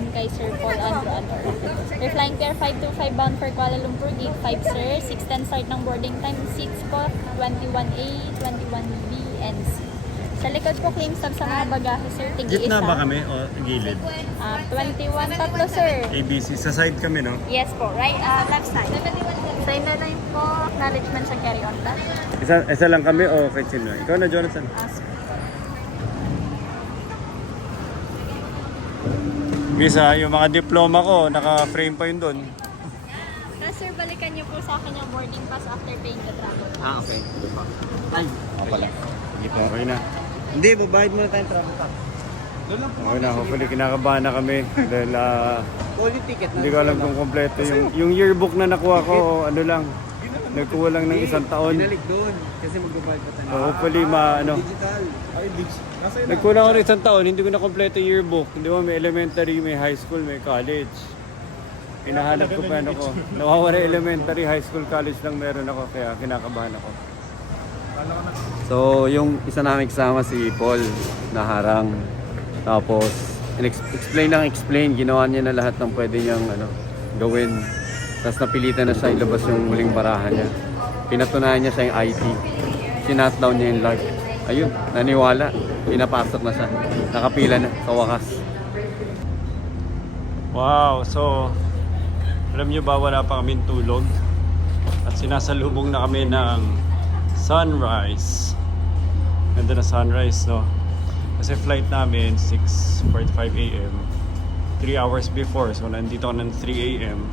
then kay Sir Paul Andrew Alor. We're flying pair 525 bound for Kuala Lumpur, gate 5 sir. 6:10 start ng boarding time. Seats po 21A, 21B, and C. Sa likod po claim stop sa mga bagahe sir, tigi Gitna isa. ba kami o gilid? 21 tatlo sir. ABC. Sa side kami, no? Yes po, right, left side. Sign na line po, acknowledgement sa carry-on tag. Isa lang kami o kay Chino? Ikaw na, Jonathan. Misa, yung mga diploma ko, naka-frame pa yun doon. Sir, balikan niyo po sa akin yung boarding pass after paying the travel. Okay. Ay, pala. Okay na. Hindi, babayad muna tayong travel pack. Okay na, hopefully kinakabahan na kami. Dahil hindi ko alam kung kompleto yung yearbook na nakuha ko, ano lang. Nagkuha lang ng isang taon. Binalik doon kasi magbabayad pa tayo. Hopefully Digital. Ay, digital. Nagkulang ako ng isang taon, hindi ko na kompleto yearbook. Hindi ba, may elementary, may high school, may college. Hinahanap ko pa ano ko. Nawawala elementary, high school, college lang meron ako, kaya kinakabahan ako. So, yung isa namin kasama si Paul na harang. Tapos, explain. Ginawa niya na lahat ng pwede niyang gawin. Tapos napilitan na siya ilabas yung muling barahan niya. Pinatunayan niya siya yung IT. Sinatdown niya yung log. Ayun, naniwala. Pinapasok na siya. Nakapila na sa wakas. Wow, so alam nyo ba, wala pa kaming tulog at sinasalubong na kami ng sunrise. Ganda na sunrise, no? Kasi flight namin 6:45 AM, 3 hours before, so nandito ka ng 3 AM.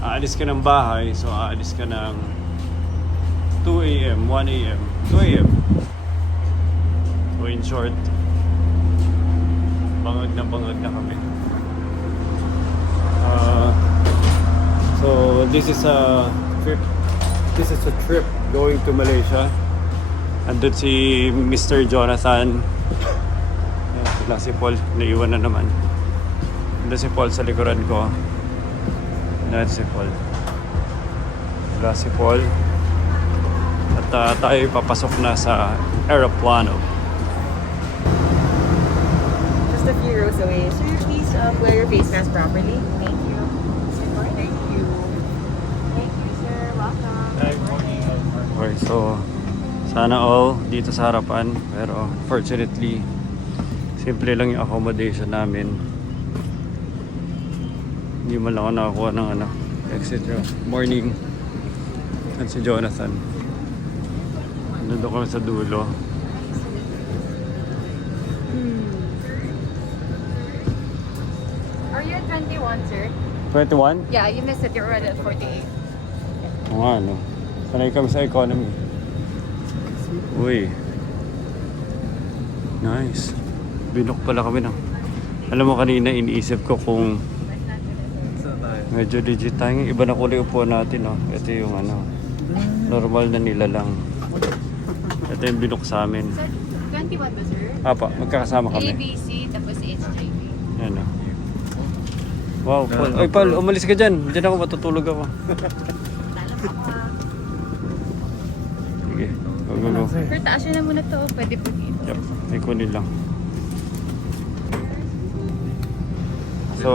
Aalis ka ng bahay, so aalis ka ng 2 AM, 1 AM, 2 AM. So in short, bangag na kami. So this is a trip going to Malaysia. Andun si Mr. Jonathan. Ayan, sila si Paul, naiwan na naman. Andun si Paul sa likuran ko. Ayan si Paul. Sila si Paul. At tayo papasok na sa aeroplano. Just a few rows away. Sir, please wear your face mask properly. Thank you. Thank you. Thank you, sir. Welcome. Okay, so sana all dito sa harapan, pero fortunately simple lang yung accommodation namin. Hindi man lang ako nakakuha ng exit morning. At si Jonathan nandun kami sa dulo. Are you at 21, sir? 21? Yeah, you missed it. You're already at 48. Oo nga, no? Sanay kami sa economy. Uy. Nice. Binok pala kami ng... Alam mo, kanina iniisip ko kung medyo legit tayo. Iba na kulay upuan natin, no? Ito yung normal na nila lang. Ito yung binok sa amin. Sir, 21 ba, sir? Apa, magkakasama kami. ABC, tapos HJB. Yan, no? Wow, Paul. Oy, Paul, umalis ka dyan. Diyan ako, matutulog ako. Sige, go. Sir, taas nyo na muna to. Pwede po dito. Yep, may kunin lang. So,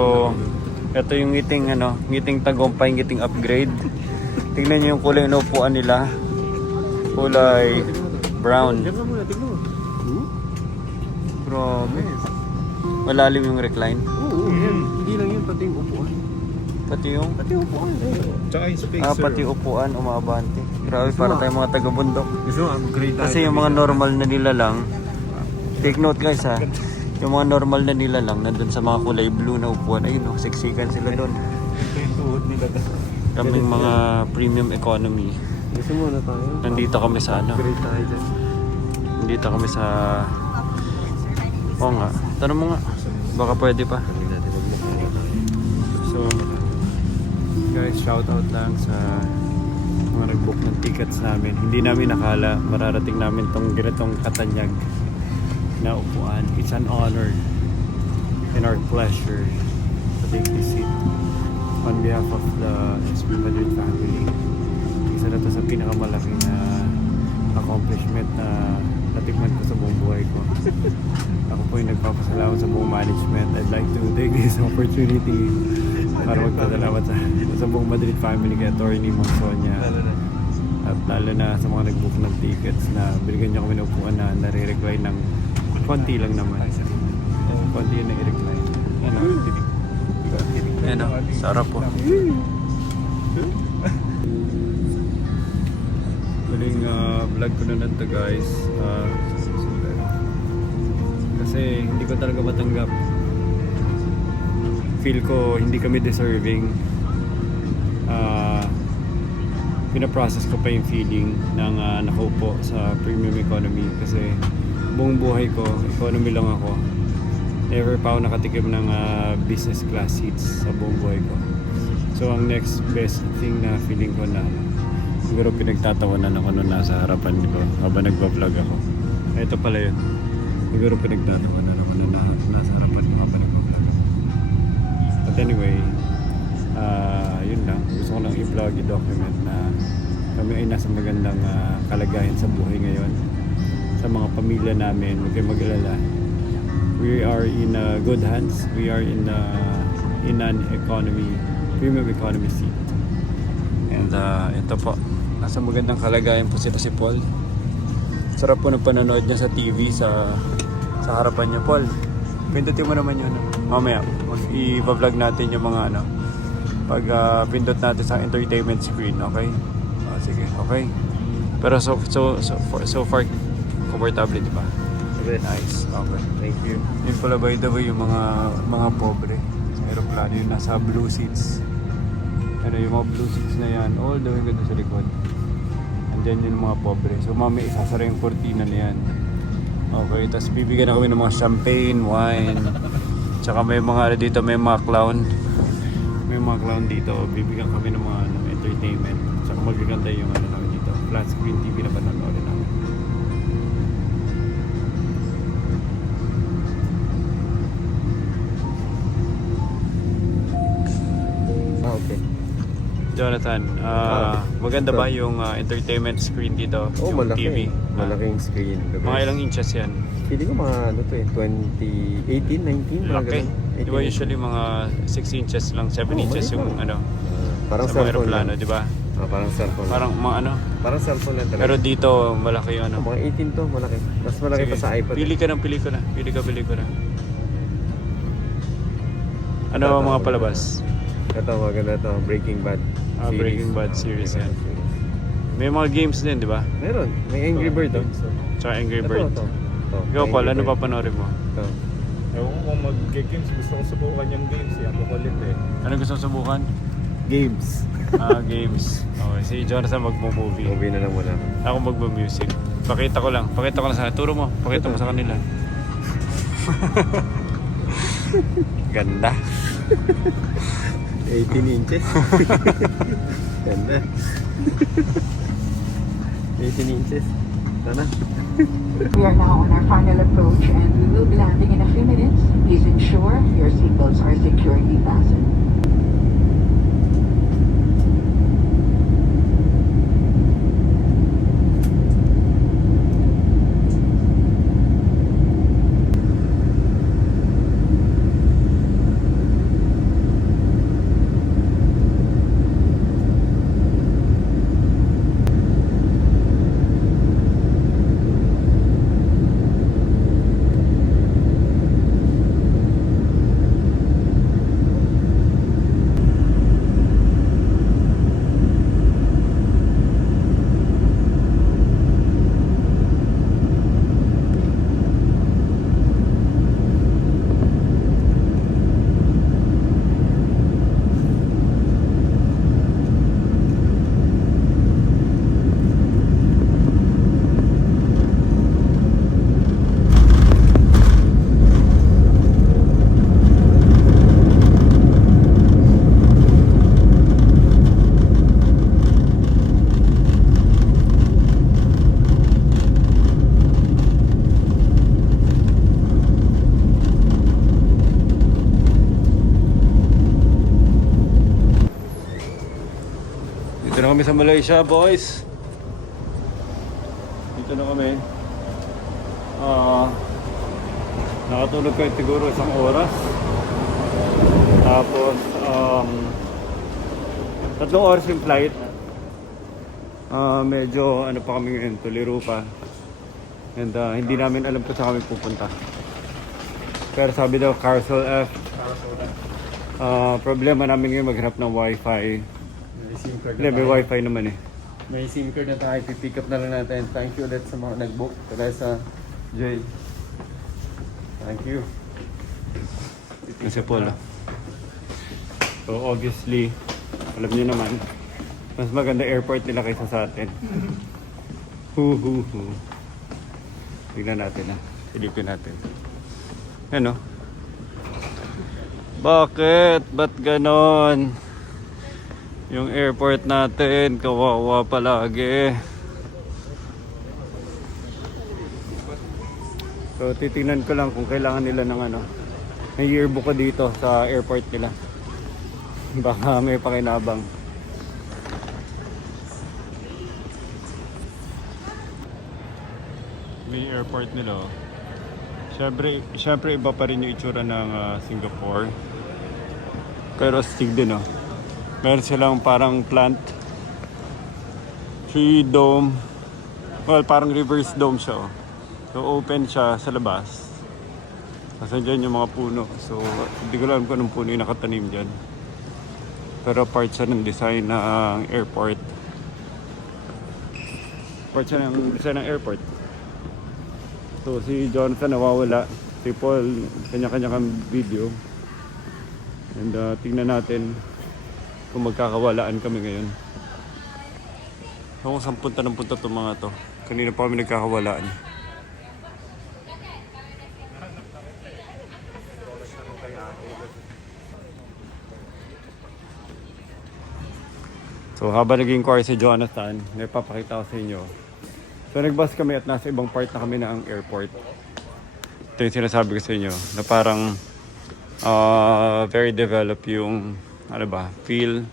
ito yung ngiting tagumpay, ngiting upgrade. Tingnan niyo yung kulay ng upuan nila. Kulay brown. Promise. Malalim yung recline. Oo, yan. Hindi lang yun, pati yung upuan. Pati yung upuan. Tsaka yung space, pati upuan umabante. Grabe, para tayong mga taga-bundok. Gusto mo, upgrade tayo. Kasi yung mga normal na nila lang, take note guys ha, yung mga normal na nila lang nandun sa mga kulay blue na upuan, ayun o, siksikan sila doon. Ito yung tuhod nila. Kaming mga premium economy, Gusto mo na tayo? nandito kami sa Upgrade tayo dyan. nandito kami sa, oo nga, tanong mo nga, baka pwede pa. So guys, shout out lang sa mga nag-book ng tickets namin. Hindi namin nakala mararating namin tong ganitong katanyag na upuan. It's an honor and our pleasure to take this seat on behalf of the SB Madrid family. Isa na to sa pinakamalaki na accomplishment na natikman ko sa buong buhay ko. Ako po yung nagpapasalamat sa buong management. I'd like to take this opportunity para magpasalamat sa buong Madrid family kay Attorney Mang Sonia. At lalo na sa mga nag-book ng tickets na binigyan niyo kami ng upuan na nare-recline ng konti lang naman. Konti yung nai-recline. Ano, sarap po. Huling vlog ko na to guys. Kasi hindi ko talaga matanggap. Feel ko hindi kami deserving. Pinaprocess ko pa yung feeling ng nakaupo sa premium economy kasi buong buhay ko, economy lang ako. Never pa ako nakatikim ng business class seats sa buong buhay ko. So ang next best thing na feeling ko na siguro pinagtatawanan ako nung nasa harapan ko habang nagpa-vlog ako. Ito pala yun. Siguro pinagtatawanan ako nung nasa harapan ko habang nagpa-vlog ako. But anyway, yun lang. Gusto ko lang i-vlog, i-document na kami ay nasa magandang kalagayan sa buhay ngayon. Sa mga pamilya namin, huwag kayong mag-alala. We are in good hands. We are in an economy, premium economy seat. And ito po, nasa magandang kalagayan po si Paul. Sarap po ng panonood niya sa TV sa harapan niya. Paul, pindutin mo naman yun. Mamaya, i-vlog natin yung mga pag pindot natin sa entertainment screen, okay? Sige, okay. Pero so far, comfortable, di ba? Nice, okay. Thank you. Yun pala by the way yung mga pobre sa aeroplano yung nasa blue seats. Ano yung mga blue seats na yan, all the way ganda sa likod. Andyan yung mga pobre. So mami, isasara yung cortina na yan. Okay, tapos bibigyan na kami ng mga champagne, wine. Tsaka may mga dito, may mga clown. May mga clown dito. Bibigyan kami ng mga entertainment. Tsaka magiganda yung namin dito. Flat screen TV na panonoodin namin. Okay. Jonathan, maganda ba yung entertainment screen dito? Oh, yung malaki. TV? Malaking screen. Mga ilang inches yan? Feeling ko mga 2018, 19, mga Laki. ganun. Di ba usually mga 6 inches lang, 7 inches yung parang sa mga cellphone aeroplano, lang. di ba? Parang cellphone. Parang mga Parang cellphone lang talaga. Pero dito malaki yung mga 18 to, malaki. Mas malaki Sige, pa sa iPad. Pili ka ng pelikula. Pili ko na. Ano Ito, ang mga palabas? Ito, maganda to. Breaking Bad. Series. Breaking Bad series yan. May mga games din, di ba? Meron. May Angry Bird to. Tsaka Angry Ito, Bird. ito. Ikaw, Paul, ano Angry Bird. papanoorin mo? Ito. Ewan ko kung mag-games, gusto kong subukan yung games. Ako kulit eh. Ano gusto subukan? Games. Games. Okay, si Jonathan magmo-movie. Movie na lang muna. Ako magmo-music. Pakita ko lang sa kanila. Turo mo. Pakita mo sa kanila. Ganda. 18 inches. Ganda. 18 inches. Sana. We are now on our final approach and we will be landing in a few minutes. Please ensure your seatbelts are securely fastened. Dito na kami sa Malaysia, boys. Dito na kami. Nakatulog kayo siguro isang oras. Tapos 3 oras yung flight. Medyo ano pa kami ngayon, tuliro pa. And hindi namin alam kung saan kami pupunta. Pero sabi daw Carousel F. Problema namin ngayon maghanap ng wifi. May SIM card Hindi, may wifi naman eh. May SIM card na tayo. Pick up na lang natin. Thank you ulit sa mga nag-book. Teresa, Jay. Thank you. Kasi Paul. So obviously, alam niyo naman, mas maganda airport nila kaysa sa atin. Hu. Tignan natin na. Silipin natin. Ano? Bakit? Ba't ganon? Yung airport natin, kawawa palagi. So titingnan ko lang kung kailangan nila ng ano, ng yearbook ko dito sa airport nila. Baka may pakinabang. May airport nila. Oh. Siyempre iba pa rin yung itsura ng Singapore. Pero astig din oh. Meron silang parang plant. Tree dome. Well, parang reverse dome siya oh. So open siya sa labas. Kasi dyan yung mga puno. So hindi ko alam kung anong puno yung nakatanim dyan. Pero part siya ng design ng airport. Part siya ng design ng airport. So si Jonathan nawawala. Si Paul, kanya-kanya kang video. And tingnan natin kung magkakawalaan kami ngayon. So kung saan punta ng punta itong mga to. Kanina pa kami nagkakawalaan. So habang nag-inquire si Jonathan, may papakita ko sa inyo. So nagbus kami at nasa ibang part na kami ng airport. Ito yung sinasabi ko sa inyo na parang very developed yung ano ba, feel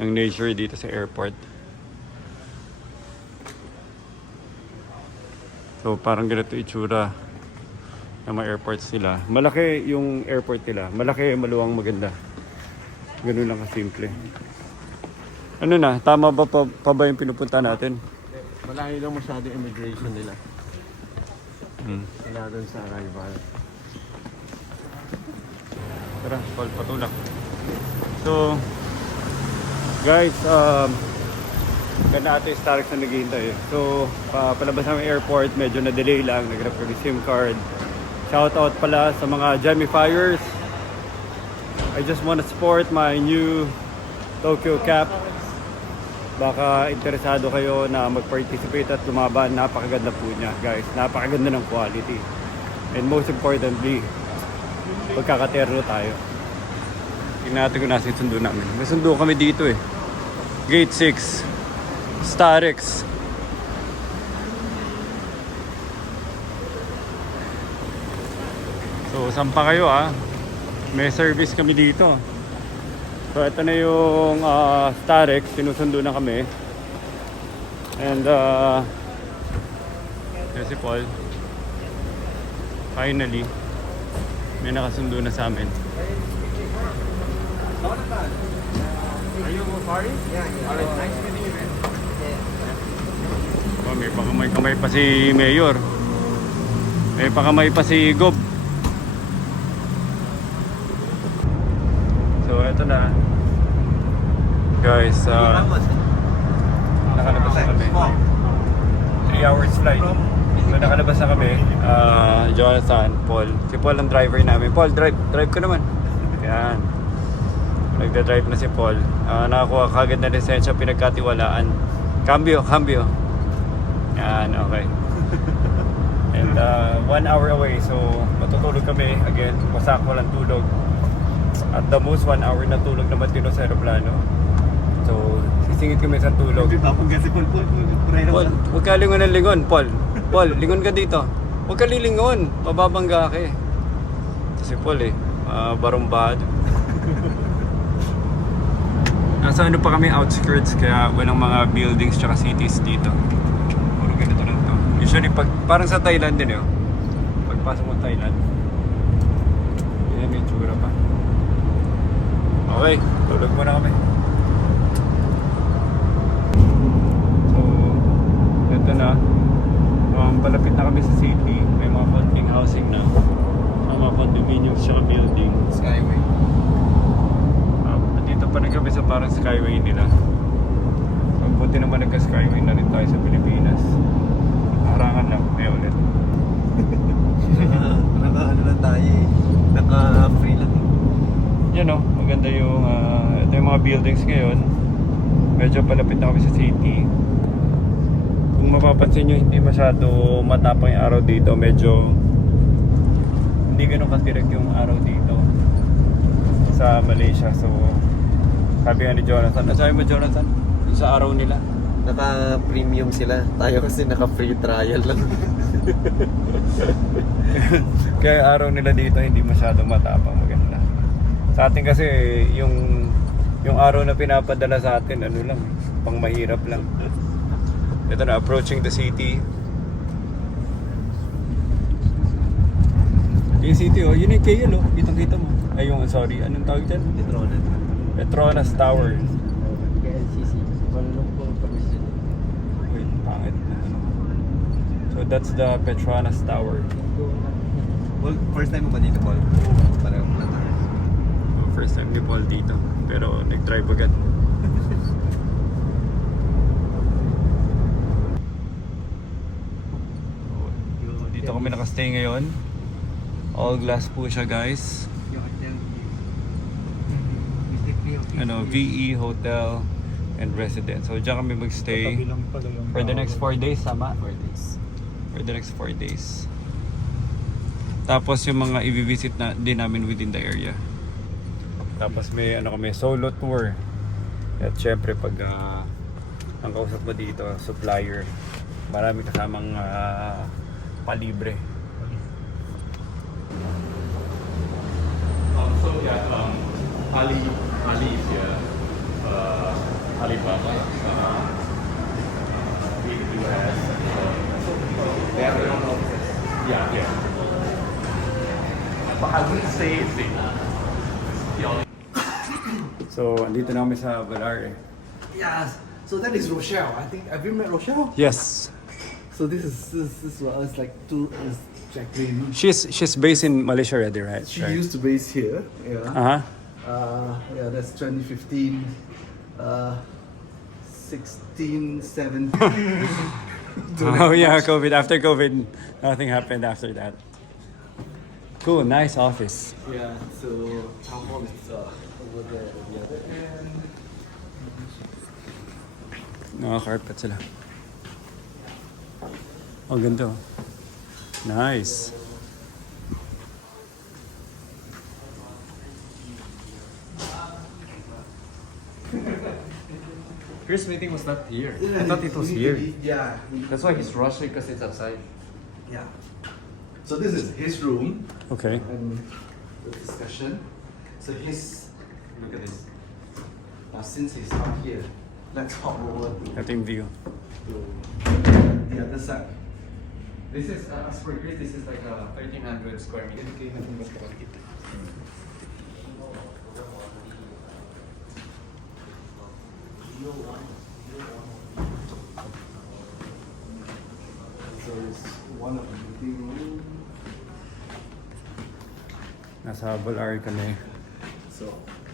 ng nature dito sa airport. So parang ganito itsura ng mga airports nila. Malaki yung airport nila. Malaki, maluwang, maganda. Ganun lang kasimple. Ano na, tama ba pa ba yung pinupunta natin? Malayo lang masyado yung immigration nila. Wala doon sa arrival. Tara, Paul, patulak. So, guys, ganda ate Starix na naghihintay. So, palabas ng airport, medyo na-delay lang. Nag-grab ko yung SIM card. Shoutout pala sa mga Jamifiers. I just want to support my new Tokyo Cap. Baka interesado kayo na mag-participate at lumaban. Napakaganda po niya, guys. Napakaganda ng quality. And most importantly, pagkakaterno tayo. Tingnan natin kung nasa yung sundo namin. May sundo kami dito eh. Gate 6. Starix. So, saan pa kayo ah? May service kami dito. So ito na yung Starix, sinusundo na kami. And yan si Paul. Finally, may nakasundo na sa amin. Are you sorry? Yeah. Alright, nice meeting you, man. Oh, may pakamay-kamay pa si Mayor. May pakamay pa si Gob. So ito na. Guys, nakalabas na kami. 3 hours flight. So nakalabas na kami. Jonathan, Paul. Si Paul ang driver namin. Paul, drive ko naman. Yan. Nagda-drive na si Paul. Nakakuha kagad na lisensya, pinagkatiwalaan. Cambio. Yan, okay. And 1 hour away, so matutulog kami. Again, wasak, walang tulog. At the most 1 hour na tulog na matino sa aeroplano. So, sisingit kami sa tulog. Paul, huwag ka lingon ng lingon, Paul. Paul, lingon ka dito. Huwag ka lilingon, mababangga ka eh. Si Paul eh, barumbado. Nasa ano pa kami, outskirts, kaya walang mga buildings tsaka cities dito. Puro ganito lang to. Usually, parang sa Thailand din eh. pagpasok mo Thailand. Yan yung tsura pa. Okay, tulog muna kami. So, ito na. Palapit na kami sa city. May mga konting housing na. Mga condominiums siya building. Skyway. Nandito pa rin kami sa parang skyway nila. Buti naman nagka-skyway na rin tayo sa Pilipinas. Harangan lang, may ulit. Naka-ano lang tayo eh. Naka-free lang eh. Yan o, maganda yung ito yung mga buildings ngayon. Medyo palapit na kami sa city. Kung mapapansin nyo, hindi masyado matapang yung araw dito. Medyo hindi ganun katirik yung araw dito sa Malaysia. So sabi nga ni Jonathan, sabi mo Jonathan, yung sa araw nila Naka-premium sila. Tayo kasi naka-free trial lang. kaya araw nila dito hindi masyado matapang, maganda. Sa atin kasi yung araw na pinapadala sa atin ano lang, pang mahirap lang. Ito na, approaching the city. Yung city oh, yun yung KL oh, kitang-kita mo. Ay yung, sorry, anong tawag dyan? Petronas. Petronas Tower. KLCC. Wait, pangit na ano. So that's the Petronas Tower. Well, first time mo ba dito, Paul? Parang wala tayo. First time ni Paul dito, pero nag-drive agad. Dito kami nakastay ngayon. All glass po siya, guys. Ano, VE Hotel and Residence. So diyan kami magstay Tabi lang pala yung for the next 4 days, sama? 4 days. For the next 4 days. Tapos yung mga i-visit na din namin within the area. Tapos may ano kami, solo tour. At syempre pag ang kausap mo dito, supplier, marami kasamang palibre. So yeah, Ali is here. Alibaba, AWS. They have their own offices. Yeah. But I wouldn't say it's the only. So, andito na kami sa Balar eh. Yes. So that is Rochelle. I think have you met Rochelle? Yes. So this was like Jacqueline. She's based in Malaysia already, right? She Right. used to base here. Yeah. Uh-huh. Yeah, that's 2015. 16, 17. Oh yeah, COVID. After COVID, nothing happened after that. Cool, nice office. Yeah. So town hall is over there at the other end. Naka-carpet sila. Oh, ganda. Nice. Chris meeting was not here. I thought it was here. Yeah. That's why he's rushing because it's outside. Yeah. So this is his room Okay. and the discussion. So his Look at this. now since he's not here, let's hop over to Ito yung view. the other side. This is, as for Chris, this is like a 1,300 square meter. So it's one of the meeting room. Nasa Balar kami. So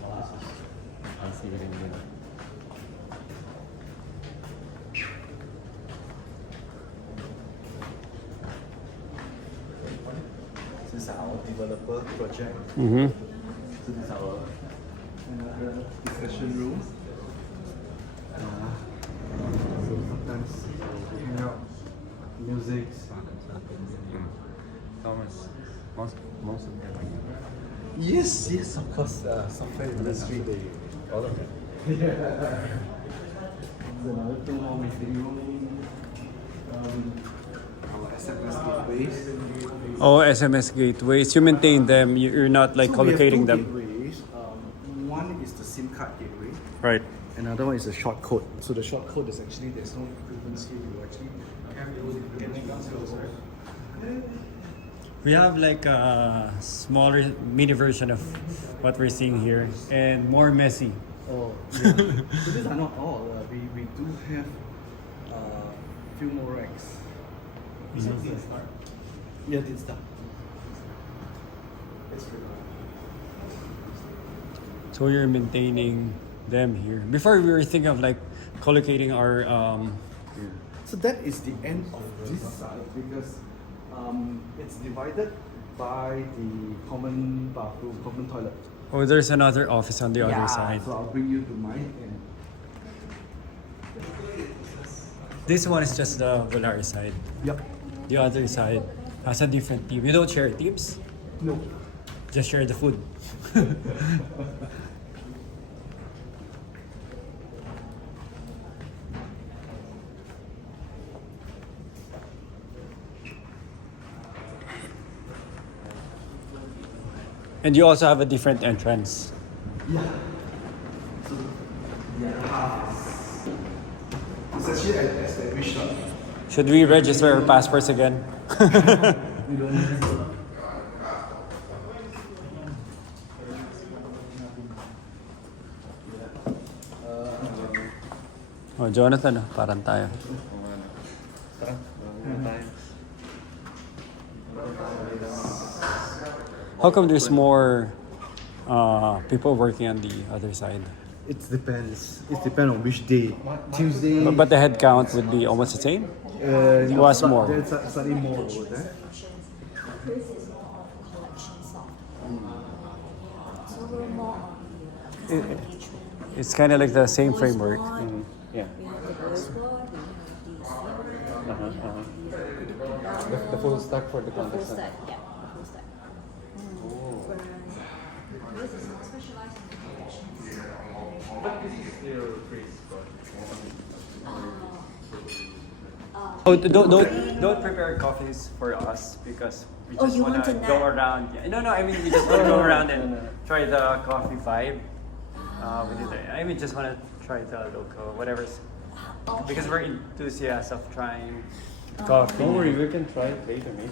I'll see you in a minute. this is our developer project. Mm-hmm. So this is our another discussion room. So sometimes we hang out, music. Thomas, most of them. Yes, yes, of course. Software industry, they all of it. Yeah. So another two more meeting room. Our SMS gateways. Oh, SMS gateways. You maintain them. You're not like So we have collocating two them. gateways. One is the SIM card gateway. Right. Another one is the short code. So the short code is actually there's no frequency. You actually have those getting themselves right. We have like a smaller mini version of what we're seeing here and more messy. Oh, yeah. So these are not all. We do have few more racks. Mhm. Yeah, this stuff. It's pretty So you're maintaining them here. Before we were thinking of like collocating our So that is the end of this side because it's divided by the common bathroom, common toilet. oh, there's another office on the other side. So I'll bring you to mine and This one is just the Volaris side. yep. The other side has a different team. You don't share teams, No. just share the food. And you also have a different entrance. Yeah. So yeah, half. It's actually an established shop. Should we register our passports again? We don't need to. Oh, Jonathan, parang tayo. How come there's more people working on the other side? It depends. It depends on which day. Tuesday. But the head count would be almost the same? It was more. There's slightly more over there. It's kind of like the same framework. Yeah. The full stack for the contact center. Yeah, full stack. Oh, don't prepare coffees for us because we just want to go around. Yeah. No, I mean we just want to go around and try the coffee vibe. We did it. I mean just want to try the local whatever's because we're enthusiasts of trying coffee. Don't worry, we can try it later, maybe.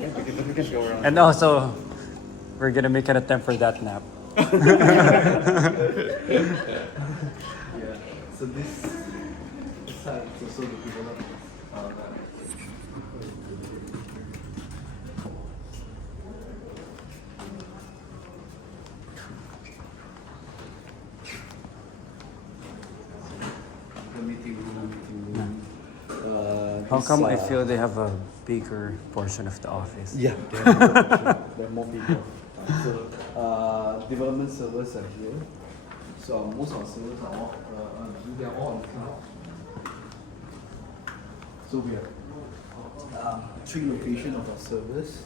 Yeah, we can go around. And also, we're gonna make an attempt for that nap. Yeah. So this side is also the development. The meeting room. How this, come I feel they have a bigger portion of the office? Yeah, there are more people. So, development servers are here. So most of our servers are all, they are all on cloud. So we have 3 locations of our servers.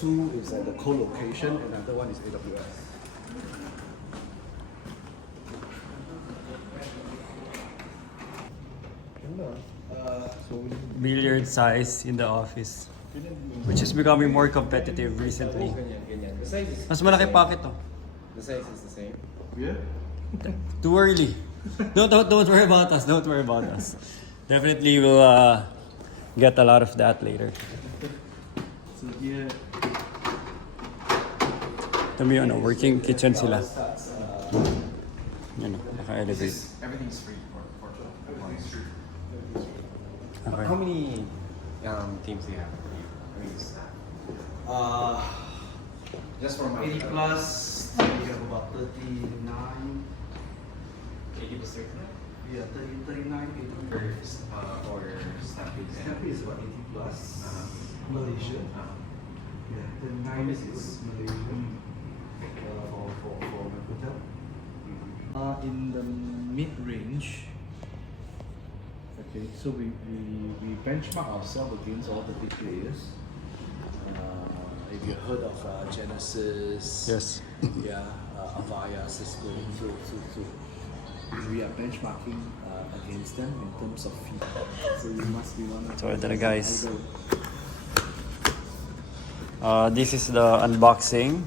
2 is at the co-location, and another one is AWS. Billiard size in the office, which is becoming more competitive recently. Mas malaki pocket to. The size is the same. Yeah? Too early. Don't worry about us. Don't worry about us. Definitely we'll get a lot of that later. So here, Ito may ano, working kitchen sila. Yan o, naka-elevate. Everything's free for Okay. How many teams do you have? just for my 80 plus, we have about 39. 80 plus 30 Yeah, 39, 80. or staffing. Snappy is about 80 plus. Malaysia. Yeah, 39 is Malaysian for my hotel. In the mid-range, okay, so we benchmark ourselves against all the big players. If you heard of Genesis, Yes. yeah, Avaya, Cisco, so we are benchmarking against them in terms of fee. So you must be one of So ito na guys. idol. This is the unboxing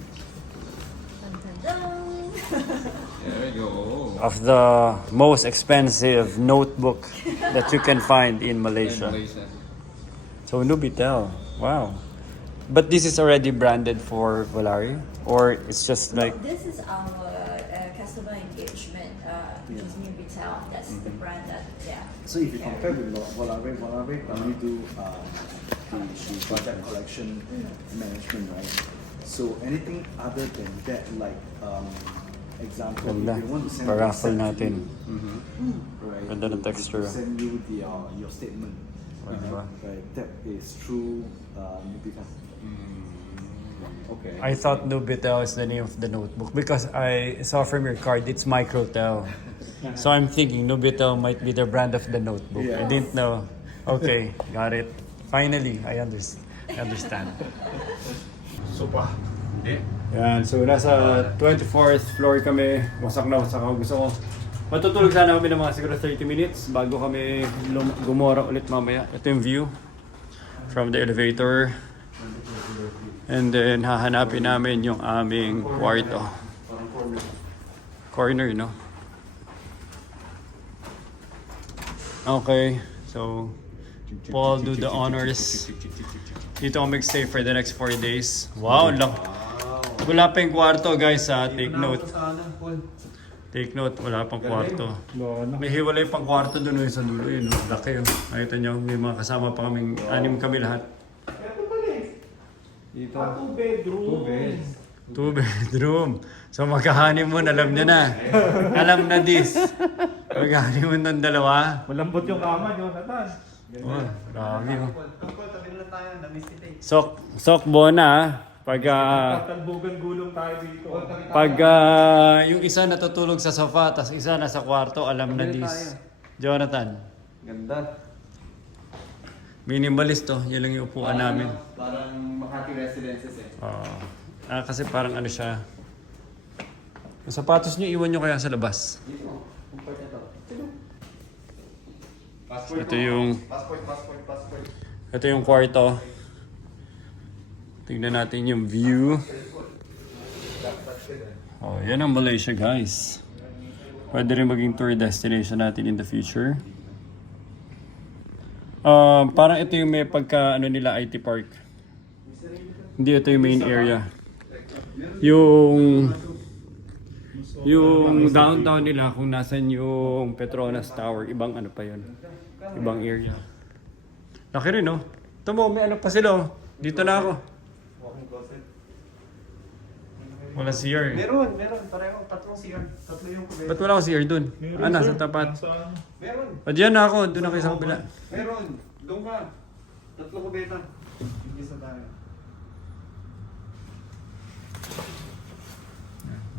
There we go. of the most expensive notebook that you can find in Malaysia. So Nubitel. Wow. But this is already branded for Volare? Or it's just like... This is our customer engagement, which is Nubitel. That's the brand that, yeah. So if you compare with Volare only do the budget collection management, right? So anything other than that, like example, Ganda. if you want to send Paraffle a natin. right? Ganda ng texture. Send you the your statement. Diba? Right, that is through Nubitel. Okay. I thought Nubitel is the name of the notebook because I saw from your card it's Microtel. So I'm thinking Nubitel might be the brand of the notebook. I didn't know. Okay, got it. Finally, I understand. Sopa. Yan, so nasa 24th floor kami. Wasak na wasak ako. Gusto ko matutulog sana kami ng mga siguro 30 minutes bago kami gumora ulit mamaya. Ito yung view from the elevator. And then hahanapin namin yung aming kwarto. Corner, no? Okay, so Paul do the honors. Dito ako mag-stay for the next 4 days. Wow, lang. Wala pa yung kwarto, guys, ha. Take note. Take note, wala pang kwarto. May hiwalay pang kwarto doon sa dulo. Yun, laki yun. Nakita nyo, may mga kasama pa kaming, 6 kami lahat. Dito. 2 bedroom. 2 bedroom. So magka-honeymoon, alam nyo na. Alam na this. Magka-honeymoon ng dalawa. Malambot yung kama, Jonathan. Oh, grabe oh. Sok Bona, ah. Pag Talbugan gulong tayo dito. yung isa natutulog sa sofa, tas isa nasa kwarto, alam na this. Jonathan, Ganda. minimalist to. Yan lang yung upuan namin. Parang Makati Residences eh. Kasi parang ano siya. Yung sapatos nyo, iwan nyo kaya sa labas. Dito. Comfort ito. Ito yung... Passport. Ito yung kwarto. Tingnan natin yung view. Oh, yan ang Malaysia, guys. Pwede rin maging tour destination natin in the future. Parang ito yung may pagka ano nila IT park. Hindi ito yung main area. Yung downtown nila kung nasan yung Petronas Tower, ibang ano pa yun. Ibang area. Laki rin, no? Ito mo, may ano pa sila, oh. Dito na ako. Wala CR. Meron. Pareho. 3 CR. 3 yung kubeta. Ba't wala ako CR dun? Nasa tapat. Meron. O diyan na ako, dun ako sa kabila. Meron. Doon ka. 3 kubeta. Isa tayo.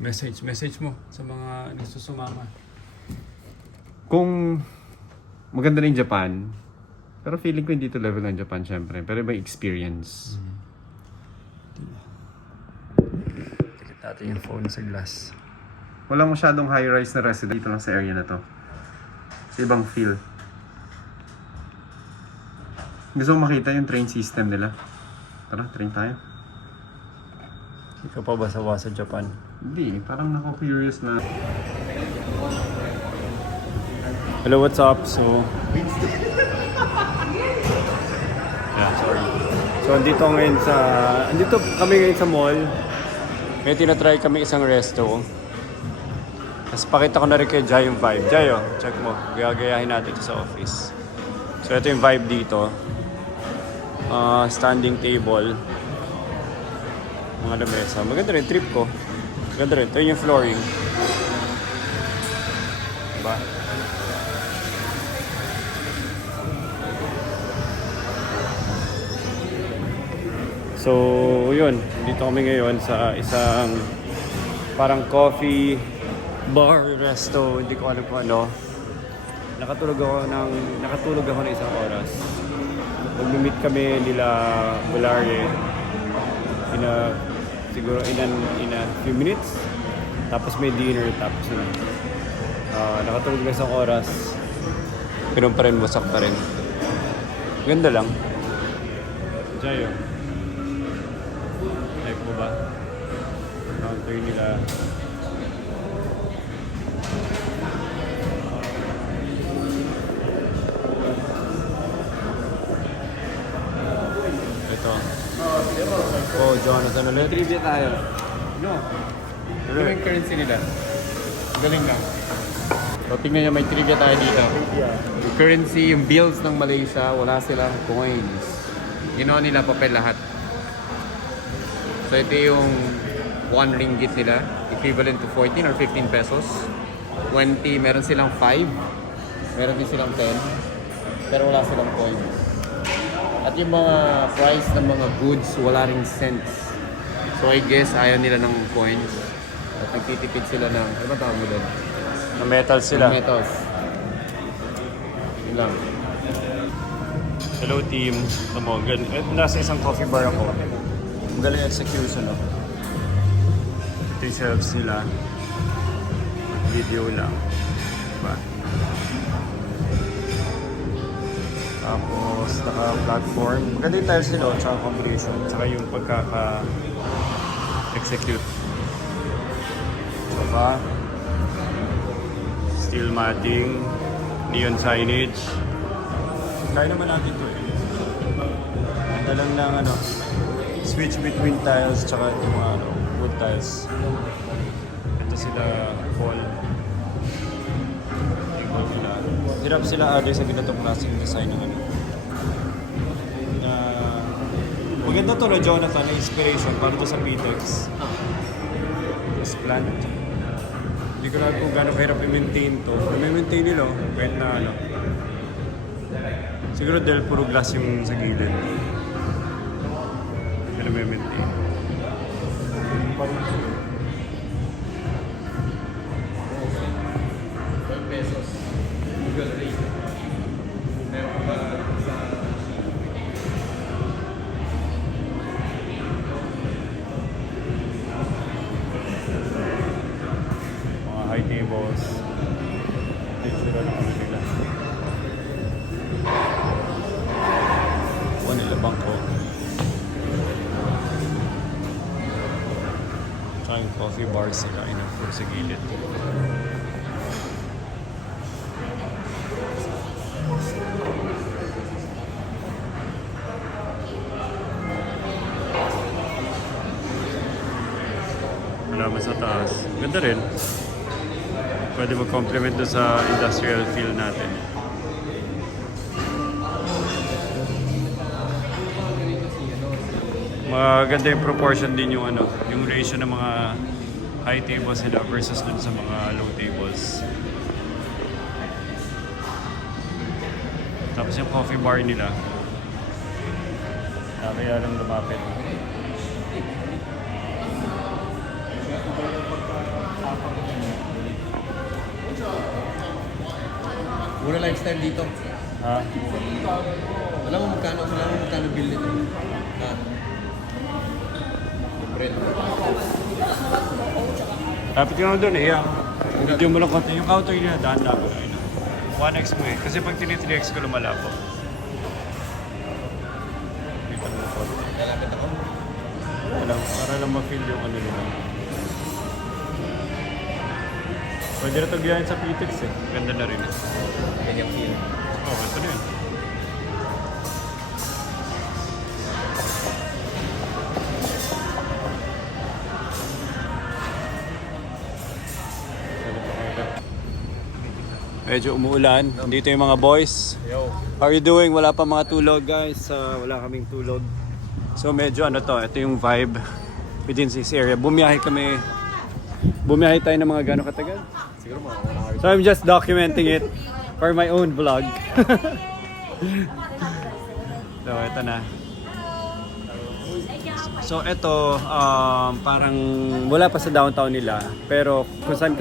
Message mo sa mga gusto sumama. Kung maganda rin Japan, pero feeling ko hindi to level ng Japan syempre. Pero may experience. Tikit natin yung phone sa glass. Walang masyadong high-rise na resident dito lang sa area na to. Sa ibang feel. Gusto ko makita yung train system nila. Tara, train tayo. Ikaw pa ba sa Japan? Hindi, parang nako-curious na. Hello, what's up? So, sorry. So, andito kami ngayon sa mall. May tinatry kami isang resto. Tapos pakita ko na rin kay Jai yung vibe. Jai, oh, check mo. Gagayahin natin ito sa office. So, ito yung vibe dito. Standing table. Mga lamesa. Maganda rin, trip ko. Maganda rin. Ito yung flooring. Diba? So, yun. Dito kami ngayon sa isang parang coffee bar, resto, hindi ko alam kung ano. Nakatulog ako ng isang oras. Mag-meet kami nila Volare siguro in a few minutes. Tapos may dinner, tapos yun. Nakatulog na isang oras. Pero pa rin, wasak pa rin. Ganda lang. Jayo. Like mo ba? Counter nila. Galit. Trivia tayo. No. Ano yung currency nila? Galing lang. So, tingnan nyo, may trivia tayo dito. Yung currency, yung bills ng Malaysia, wala silang coins. Ginawa nila papel lahat. So, ito yung 1 ringgit nila, equivalent to 14 or 15 pesos. 20, meron silang 5. Meron din silang 10. Pero wala silang coins. At yung mga price ng mga goods, wala ring cents. So, I guess, ayaw nila ng coins. At nagtitipid sila ng, ano ba tawag mo doon? Na metal sila. Ng metals. Yun lang. Hello team. Tamo, nasa isang coffee bar ako. Ang galing execution, no? Ito yung shelves nila. Video lang. Diba? Tapos, naka-platform. Maganda yung tiles nila, tsaka combination. Tsaka yung pagkaka-execute. Sofa. Steel matting. Neon signage. Kaya naman natin ito eh. Ganda lang ng ano, switch between tiles tsaka yung mga wood tiles. Ito sila fall. Hirap sila agay sa ginatong klaseng design ng ano. Maganda to na Jonathan na inspiration para to sa PTEX. This planet. Hindi ko alam kung gano'ng kahirap i-maintain to. I-maintain nila, kahit na ano. Siguro dahil puro glass yung sa gilid. Hindi na maintain. Pesos. Google rate. Meron ba sa... Mga high tables. Dito sila ng ano nila. O nila bangko. Tsaka yung coffee bars sila inapur sa gilid. Malaman sa taas. Ganda rin. Pwede mag-complement doon sa industrial feel natin. Maganda yung proportion din yung ano, yung ratio ng mga high tables nila versus dun sa mga low tables. Tapos yung coffee bar nila. Kaya lang lumapit. Mura lifestyle dito. Ha? Alam mo magkano bill nito? Ha? Bread. Lapit ka naman doon eh. Video mo lang konti. Yung counter nila, daan-daan ko na. 1x mo eh. Kasi pag 3x ko lumalapo. Dito mo konti. Lalapit ako. Para lang ma-feel yung ano nila. Pwede na ito biyahin sa PTEX eh. Ganda na rin eh. Ganyan feel. Oh, ito na yun. Medyo umuulan. Dito yung mga boys. Yo. How are you doing? Wala pa mga tulog guys. Wala kaming tulog. So medyo ano to. Ito yung vibe within this area. Bumiyahe tayo ng mga gano'ng katagal. Siguro mga 1 hour. So I'm just documenting it for my own vlog. So ito na. So ito parang wala pa sa downtown nila. Pero kung saan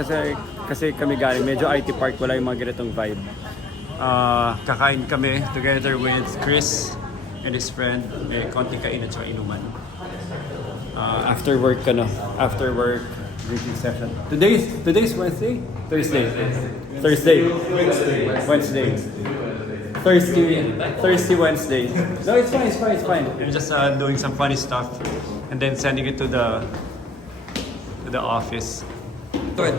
kasi kami galing, medyo IT park, wala yung mga ganitong vibe. Kakain kami together with Chris and his friend. May konting kain at saka inuman. After work drinking session. Today's Wednesday? Thursday. Thursday Wednesday. No, it's fine. We're just doing some funny stuff and then sending it to the office. Good.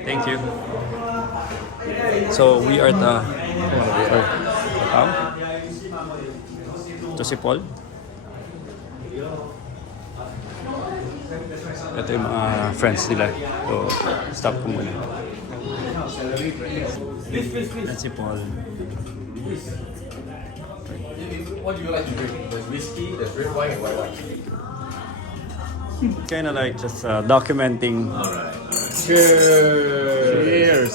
Thank you. So we are the ito si Paul. Ito yung mga friends nila. So, stop ko muna. That's si Paul. What do you like to drink? There's whiskey, there's red wine, and white wine. Kind of like just documenting. Alright. Cheers!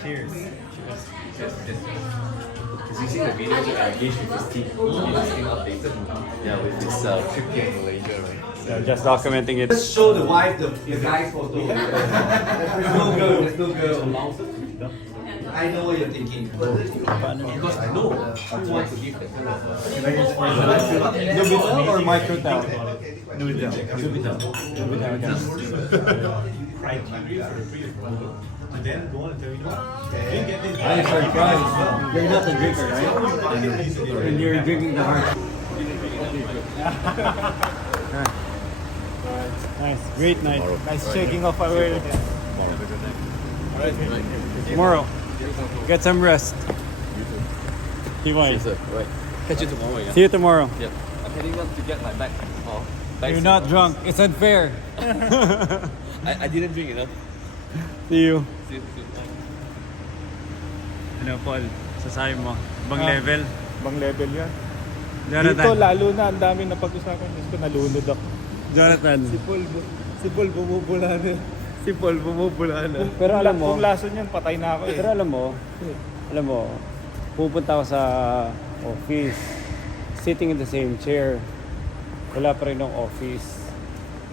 Cheers. Because you see the videos that I engaged with this team, this thing updated. Yeah, with this trip here in Malaysia, right? So just documenting it. Let's show the wife the guy's photo. There's no girl, there's no girl. I know what you're thinking. Because I know who wants to give that kind of Nubitel or Microtel? Nubitel. I'm surprised. You're not a drinker, right? And you're drinking the heart. Nice, great night. Nice shaking off our... Tomorrow, get some rest. TY. Right. Catch you tomorrow again. See you tomorrow. Yep. I'm heading up to get my bag. Oh, You're not drunk. It's unfair. I didn't drink enough. See you. See you. Ano, Paul? Sasabi mo. Bang level? Bang level yan. Jonathan. Dito lalo na, ang daming napag-usapan. Gusto nalunod ako. Jonathan. Si Paul bumubula na. Si Paul bumubula na. Pero alam mo, Kung lason yan, patay na ako eh. pero alam mo, pupunta ako sa office, sitting in the same chair, wala pa rin ng office.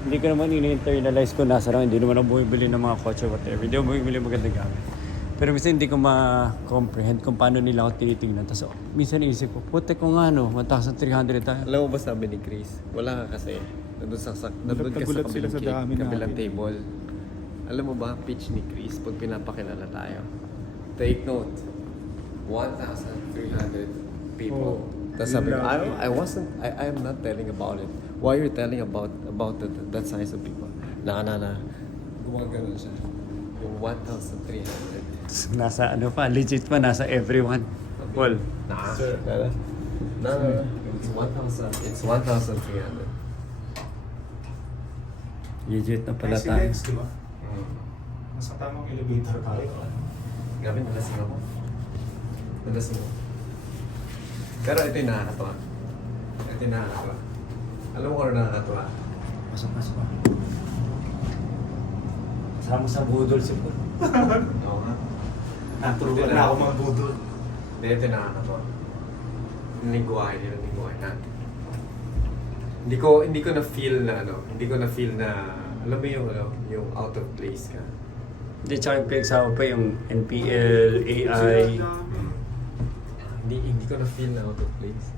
Hindi ko naman ini-internalize ko nasa lang, hindi naman ako bumibili ng mga kotse, whatever. Hindi ako bumibili ng magandang gamit. Pero minsan hindi ko ma-comprehend kung paano nila ako tinitingnan. Tapos minsan isip ko, puti ko nga 1,300 tayo. Alam mo ba sabi ni Chris? Wala ka kasi. Nandun ka sa Nagulat sila sa dami kabilang natin. table. Alam mo ba, pitch ni Chris pag pinapakilala tayo? Take note. 1,300 people. Tapos sabi ko, I am not telling about it. Why are you telling about that size of people? Gumagano siya. Yung 1,300. Nasa legit pa, nasa everyone. Paul. No. It's 1,000. It's 1,300. Legit na pala tayo. di ba? Nasa tamang elevator tayo. Gabi, nalasing ako. Nalasing ako. Pero ito yung nakakatawa. Alam mo kung ano nakakatawa? Pasok. Kasama sa budol si Paul. Oo nga. Naturuan na ako magbudol. Hindi, ito yung nakakatawa. Nilingguhay natin. Hindi ko na feel na alam mo yung out of place ka. Hindi, tsaka yung pinagsawa pa yung NPL, AI. Hindi ko na feel na out of place.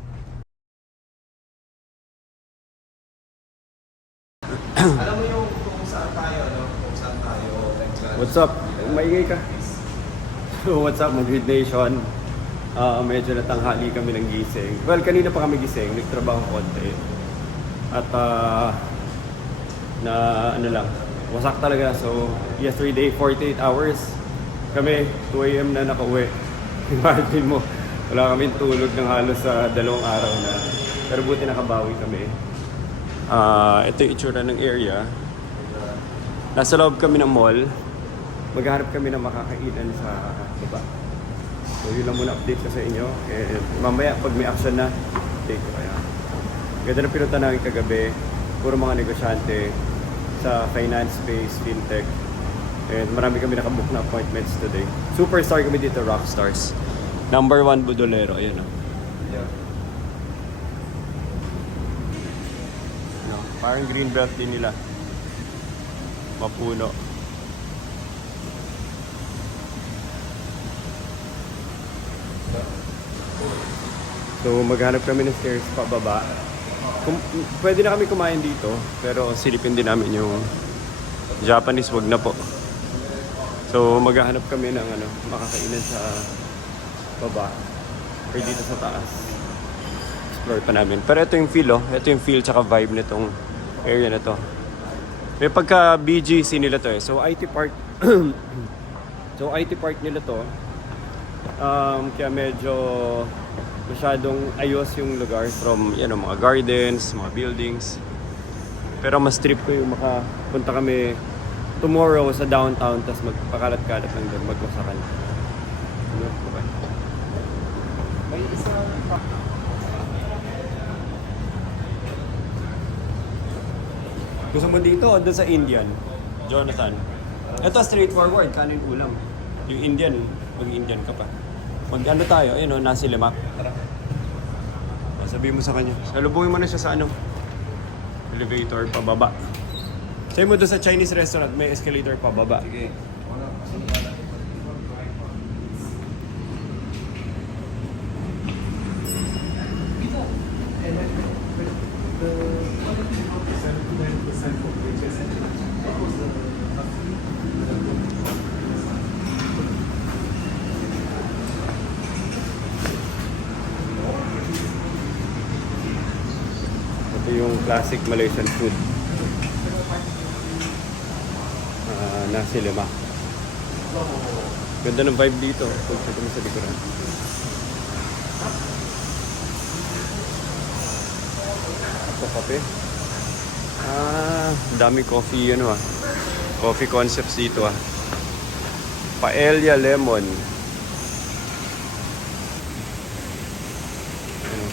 Alam mo yung kung saan tayo, What's up? Maingay ka. So, what's up, Madrid Nation? Medyo natanghali kami ng gising. Well, kanina pa kami gising. Nagtrabaho konti. At wasak talaga. So, yesterday, 48 hours. Kami, 2 a.m. na nakauwi. Imagine mo, wala kaming tulog ng halos sa 2 araw na. Pero buti nakabawi kami. Ito yung itsura ng area. Nasa loob kami ng mall. Maghanap kami ng makakainan sa baba. So yun lang muna update ko sa inyo. And mamaya pag may action na, update ko kaya. Ganda na pinunta namin kagabi. Puro mga negosyante sa finance space, fintech. And marami kami nakabook na appointments today. Superstar kami dito, Rockstars. Number 1 Budolero, ayun o. Yeah. No, parang green belt din nila. Mapuno. So maghanap kami ng stairs pababa. Pwede na kami kumain dito, pero silipin din namin yung Japanese, wag na po. So maghanap kami ng makakainan sa baba or dito sa taas. Explore pa namin. Pero ito yung feel, ito yung feel tsaka vibe nitong area na to. May pagka BGC nila to eh. So IT park nila to. Kaya medyo masyadong ayos yung lugar from mga gardens, mga buildings. Pero mas trip ko yung makapunta kami tomorrow sa downtown, tapos magpakalat-kalat lang doon, magmasakan. Ano? Okay. May isa Gusto mo dito o doon sa Indian? Jonathan. Ito straightforward, kanin ulam. Yung Indian, mag-Indian ka pa. Mag-ano tayo, ayun o, nasi lemak. Tara. Sabihin mo sa kanya. Salubungin mo na siya sa ano? Elevator, pababa. Sabi mo doon sa Chinese restaurant, may escalator pababa. Sige. Ito yung classic Malaysian food. Nasi lemak. Ganda ng vibe dito. Pagka kami sa likuran. Ito kape. Dami coffee Coffee concepts dito Paella lemon.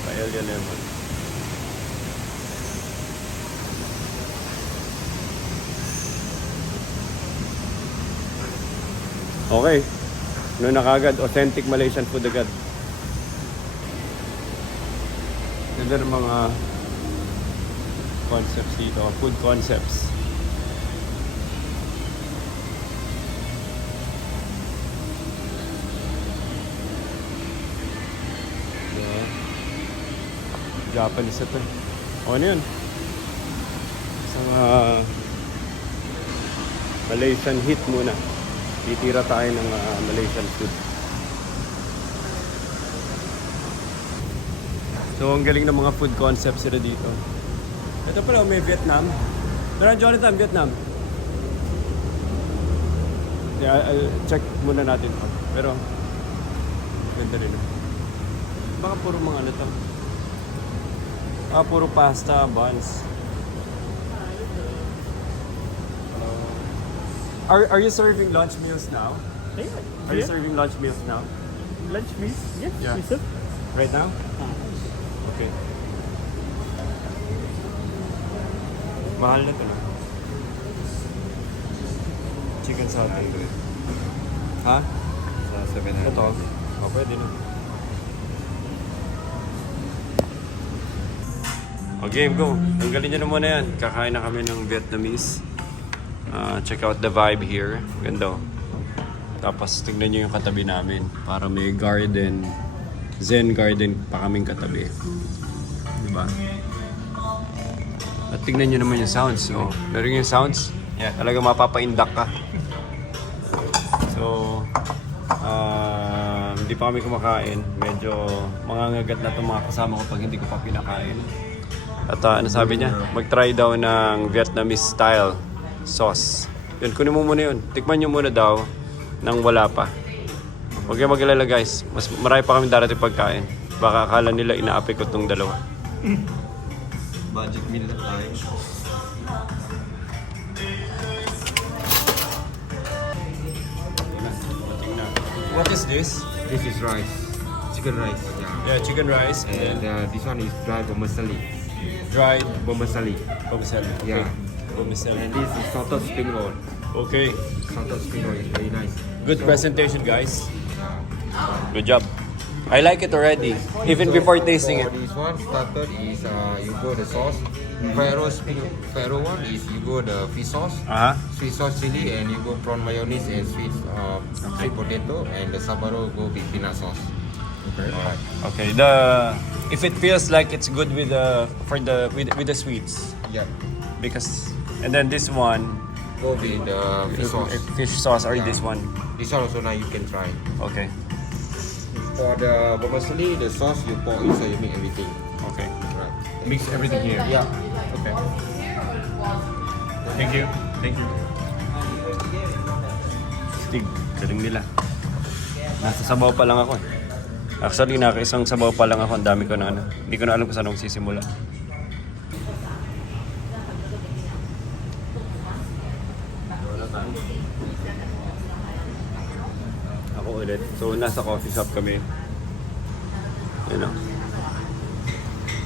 Paella lemon. Okay. Ano na kagad? Authentic Malaysian food agad. Ganda ng mga concepts dito. Food concepts. Japanese ito. O ano yun? Sa Malaysian hit muna. Titira tayo ng Malaysian food. So, ang galing ng mga food concepts sila dito. Ito pala, may Vietnam. Pero Jonathan, Vietnam. Yeah, I'll check muna natin ito. Pero, ganda rin. Baka puro mga ano to. Puro pasta, buns. Are you serving lunch meals now? Are you serving lunch meals now? Lunch meals? Yes, Yeah. we serve. Right now? Okay. Mahal na ito na. Chicken satay. Ha? Sa 700. Ito? O, pwede na. O, game, go. Tanggalin nyo na muna yan. Kakain na kami ng Vietnamese. Check out the vibe here. Ganda. Tapos tignan nyo yung katabi namin. Para may garden. Zen garden pa kaming katabi. Diba? At tignan nyo naman yung sounds. So, narinig yung sounds? Yeah. Talaga mapapaindak ka. So, hindi pa kami kumakain. Medyo mangangagat na itong mga kasama ko pag hindi ko pa pinakain. At ano sabi niya? Mag-try daw ng Vietnamese style sauce. Yun, kunin mo muna yun. Tikman nyo muna daw nang wala pa. Huwag kayo mag-alala guys. Mas marami pa kami darating pagkain. Baka akala nila inaapi ko itong dalawa. Budget meal na tayo. What is this? This is rice, chicken rice. Yeah, chicken rice And this one is dry vermicelli. dried Vermicelli. vermicelli. Yeah. Vermicelli. And this is salted spring roll. Okay. Salted spring roll is very nice. Good presentation, guys. Good job. I like it already, even before tasting it. For this one, started is you go the sauce. Faro one is you go the fish sauce, sweet sauce chili, and you go prawn mayonnaise and sweet potato, and the sabaro go with peanut sauce. Okay. Alright. Okay. If it feels like it's good with with the sweets, Yeah. because and then this one Go with the fish sauce. fish sauce or Yeah. this one. This one also now you can try. Okay. For the vermicelli, the sauce you pour inside, you make everything. Okay. Right. Mix everything here. Yeah. Okay. Thank you. Thank you. Stig, galing nila. Nasa sabaw pa lang ako. Actually, nakaisang sabaw pa lang ako. Ang dami ko na ano. Hindi ko na alam kung saan ako sisimula. Ako ulit. So, nasa coffee shop kami. Yun o.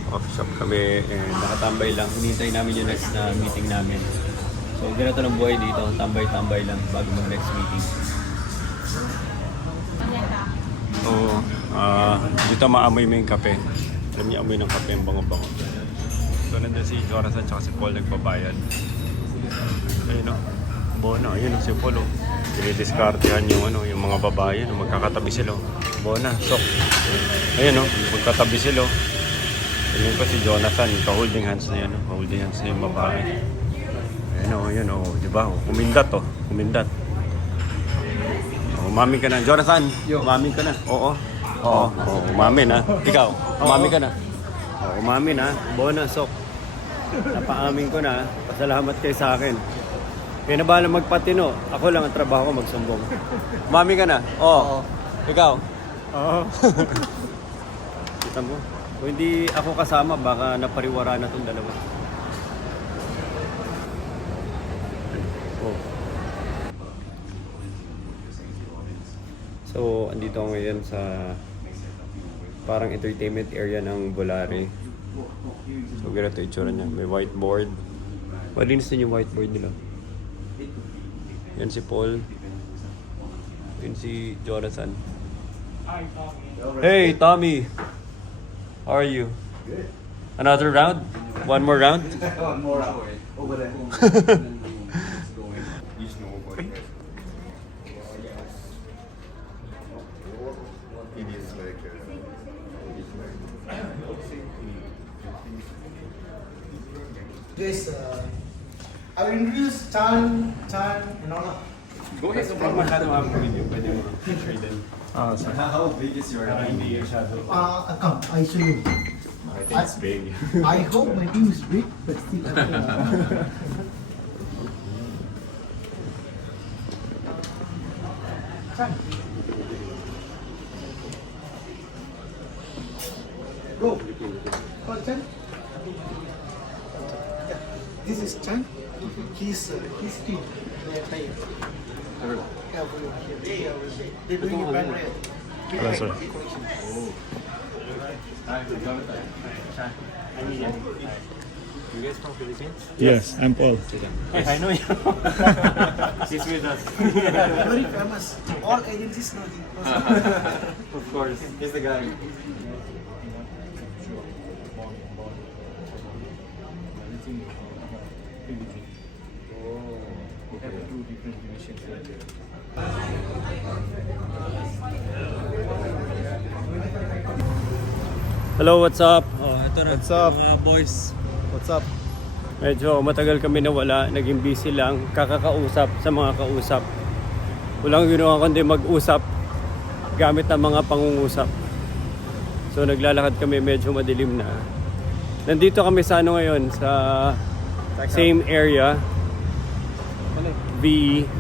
Coffee shop kami and nakatambay lang. Hinihintay namin yung next na meeting namin. So, ganito ng buhay dito. Tambay-tambay lang bago mag-next meeting. So, dito maamoy mo yung kape. Alam niyo, amoy ng kape, ang bango-bango. So, nandun si Joras at saka si Paul nagbabayad. Ayun o. Bona, ayun o, si Paul o. Dinidiskartehan yung, yung mga babae. Magkakatabi sila o. Bona, sok. Ayun o, magkatabi sila o. Ayun ko si Jonathan, ka-holding hands na yan o. Holding hands na yung babae. Ayun o, diba? Kumindat o, kumindat. Umami ka na. Jonathan, umami ka na. Oo. Oo, umami na. Ikaw, umami ka na. Umami na. Bona, sok. Napaamin ko na. Pasalamat kayo sa akin. Kaya na ba na magpatino? Ako lang ang trabaho ko, magsumbong. Umami ka na. Oo. Ikaw? Oo. Kita mo? Kung hindi ako kasama, baka napariwara na itong dalawa. So, andito ako ngayon sa parang entertainment area ng Volare. So, ganito yung itsura niya. May whiteboard. Malinis din yung whiteboard nila. Yan si Paul. Yan si Jonathan. Hey, Tommy! How are you? Good. Another round? One more round? One more hour over there. This, I will introduce Chan, and all. Go ahead, no problem. Masyado ako with you. Pwede mo trade in. How big is your Hindi masyado. Come, I show you. I think it's big. I hope my team is big, but still. Chan. Go. Call Chan. Yeah. This is Chan. His team. They're doing a brand red. Hello, sir. You guys from Philippines? Yes, I'm Paul. I know you. He's with us. Very famous. All agencies know him. Of course. He's the guy. Hello, what's up? Oh, ito na. What's up? Mga boys. What's up? Medyo matagal kami nawala, naging busy lang, kakakausap sa mga kausap. Walang ginawa kundi mag-usap gamit ang mga pangungusap. So naglalakad kami, medyo madilim na. Nandito kami sa ano ngayon, sa same area, VE.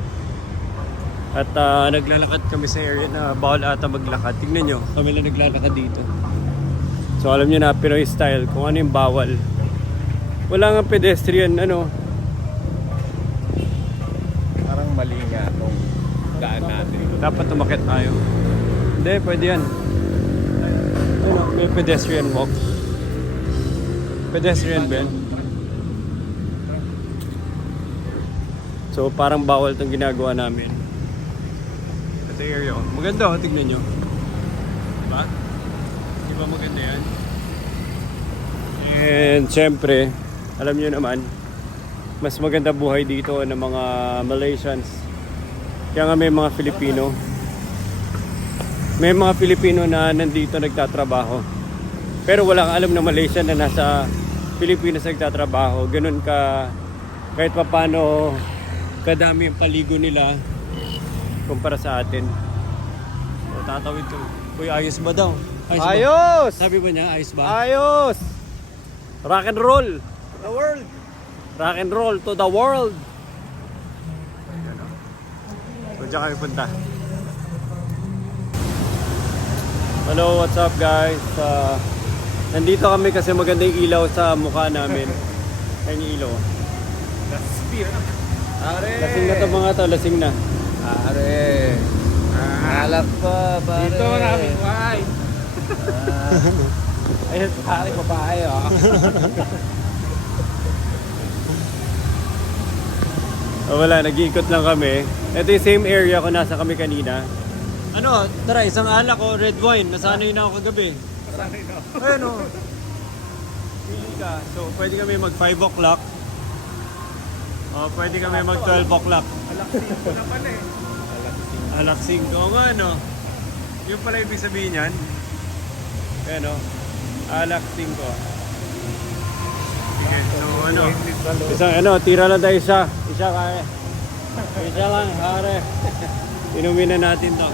At naglalakad kami sa area na bawal ata maglakad. Tingnan nyo, kami lang naglalakad dito. So alam nyo na, Pinoy style, kung ano yung bawal. Wala nga pedestrian, ano. Parang mali nga nung daan natin. Dapat tumakit tayo. Hindi, pwede yan. Ano, may pedestrian walk. Pedestrian bend. So parang bawal itong ginagawa namin. Ito yung area. Maganda, tignan nyo. Diba? Diba maganda yan? And syempre, alam nyo naman, mas maganda buhay dito ng mga Malaysians. Kaya nga may mga Filipino. May mga Filipino na nandito nagtatrabaho. Pero walang alam na Malaysian na nasa Pilipinas nagtatrabaho. Ganun ka, kahit pa paano kadami yung paligo nila kumpara sa atin. O, tatawid ko. Uy, ayos ba daw? Ayos! Ba? Sabi ba niya, ayos ba? Ayos! Rock and roll! The world! Rock and roll to the world! So, dyan kami punta. Hello, what's up guys? Nandito kami kasi maganda yung ilaw sa mukha namin. Ayun yung ilaw. Are! Lasing na to mga to, lasing na. Are! Alak pa, pare. Dito maraming wine. Ayun, pare, babae, oh. Wala, nag-iikot lang kami. Ito yung same area kung nasa kami kanina. Ano, tara, isang alak o red wine. Nasanay na ako kagabi. Ayun o. Pili ka. So, pwede kami mag 5 o'clock. O, pwede kami mag 12 o'clock. Alak 5 naman eh. Alak 5. O nga, no? Yung pala ibig sabihin yan. Ayan o. Alak 5. Sige, so ano? Isang ano, tira lang tayo isa. Isa kaya. Isa lang, pare. Inumin na natin to.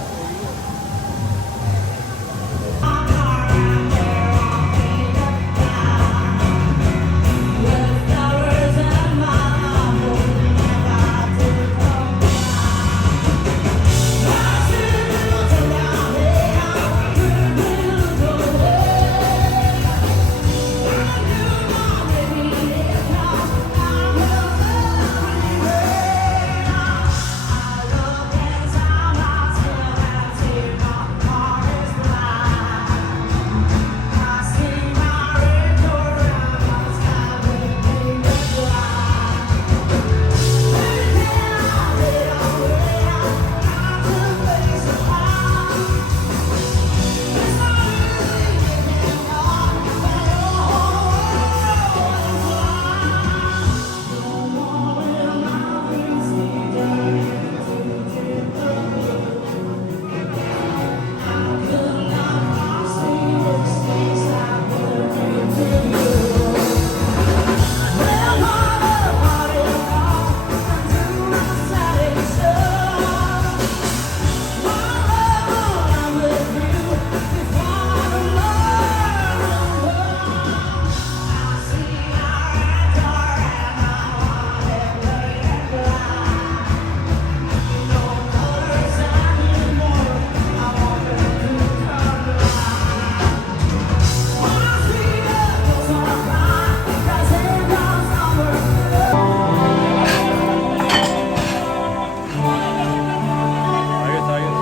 Ayos, ayos.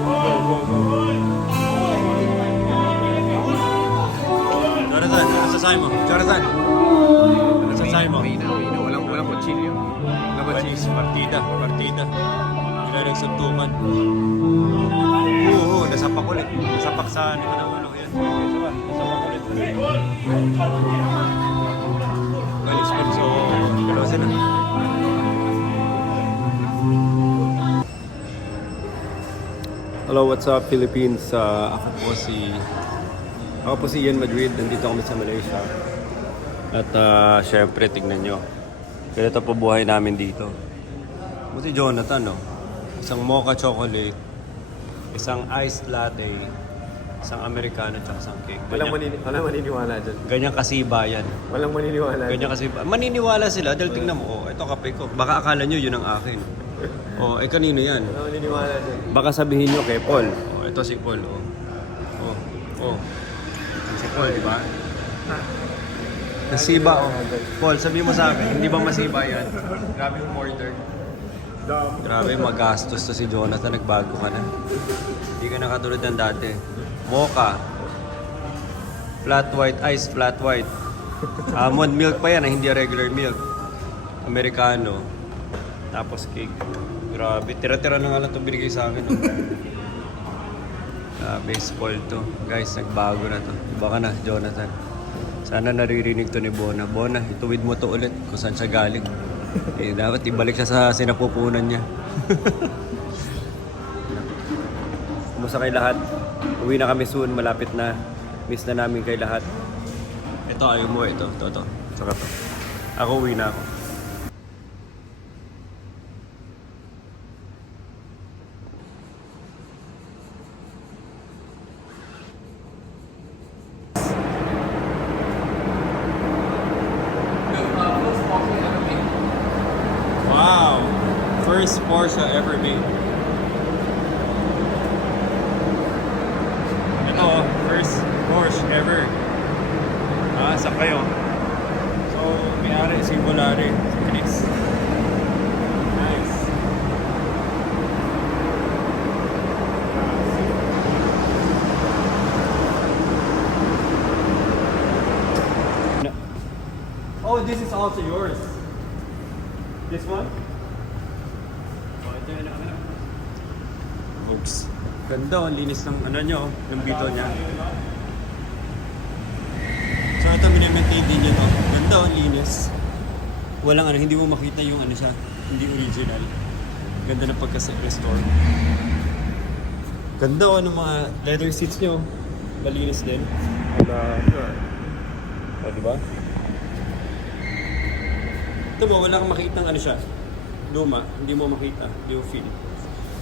Go, go, go. Jonathan, ano sasabi mo? Jonathan! Ano sasabi mo? Walang kutsilyo. Panis, partida, partida. Hindi na nagsuntukan. Oo, nasapak ulit. Nasapak sa ano ng ulo. Yan. Isa ba? Nasapak ulit. Galis pa. So, kalosin na. Hello, what's up Philippines? Ako po si Ian Madrid. Nandito kami sa Malaysia. At syempre, tignan nyo. Ganito po buhay namin dito. Buti Jonathan, no? Isang mocha chocolate, isang iced latte, isang americano, tsaka isang cake. Walang maniniwala dyan. Ganyan kasiba yan. Walang maniniwala Ganyan kasiba. Maniniwala sila dahil tingnan mo, oh, ito kape ko. Baka akala nyo yun ang akin. Oh, kanino yan? Walang maniniwala dyan. Baka sabihin nyo kay Paul. Oh, ito si Paul, oh. Oh, oh. Si Paul, di ba? Nasiba, oh. Paul, sabi mo sa akin, hindi ba masiba yan? Grabe yung order. Grabe, magastos to si Jonathan. Nagbago ka na. Hindi ka na katulad ng dati. Mocha. Flat white, ice flat white. Almond milk pa yan, hindi regular milk. Americano. Tapos cake. Grabe, tira-tira na nga lang ito binigay sa akin. Oh. Baseball to. Guys, nagbago na to. Iba ka na, Jonathan. Sana naririnig to ni Bona. Bona, ituwid mo to ulit kung saan siya galing. Eh, dapat ibalik siya sa sinapupunan niya. Kumusta kay lahat? Uwi na kami soon, malapit na. Miss na namin kay lahat. Ito, ayaw mo. Ito. Saka to. Ako, uwi na ako. Wow! First Porsche ever made. Ito, first Porsche ever. Sa kayo. So, may-ari si Volare, si Chris. Oh, this is also yours. This one? Oh, ito yun ang Oops. Ganda, ang linis ng ano nyo, ng bito niya. So ito, minimaintain din yun. Oh. Ganda, ang linis. Walang ano, hindi mo makita yung ano siya, hindi original. Ganda na pagka-restore. Ganda oh, ng mga leather seats nyo. Malinis din. O, diba? Ito mo, wala kang makita ng ano siya. Luma, hindi mo makita, hindi mo feel.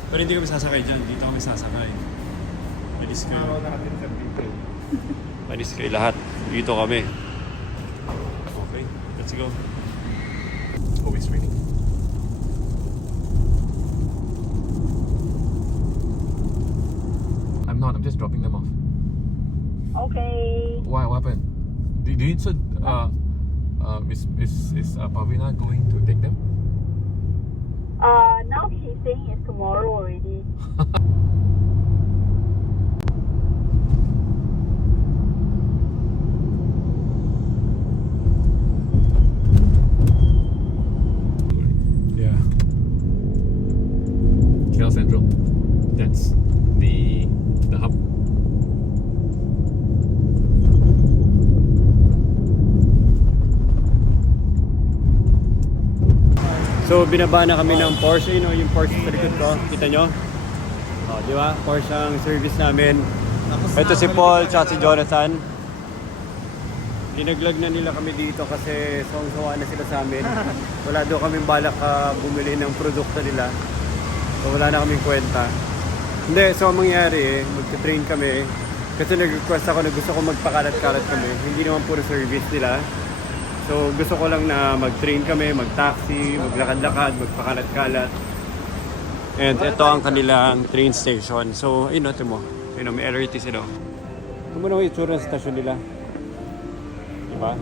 Pero hindi kami sasakay dyan, dito kami sasakay. Malis kayo. Malis kayo lahat. Dito kami. Okay, let's go. Oh, it's raining. I'm just dropping them off. Okay. Why? What happened? Did you said is Pavina going to take them? Now she's saying it's tomorrow already. Yeah. KL Central. That's the hub. So binaba na kami ng Porsche, you know, yung Porsche sa likod ko, kita nyo? O, di ba? Porsche ang service namin. Ito si Paul, tsaka si Jonathan. Dinaglag na nila kami dito kasi sawang-sawa na sila sa amin. Wala daw kaming balak bumili ng produkto nila. So wala na kaming kwenta. Hindi, so ang mangyari magta-train kami. Kasi nag-request ako na gusto ko magpakalat-kalat kami. Hindi naman puro service nila. So gusto ko lang na mag-train kami, mag-taxi, maglakad-lakad, magpakalat-kalat. And ito ang kanilang train station. So, ayun o, ito mo. Ayun o, may LRT sila. Ito mo na yung itsura ng stasyon nila. Diba?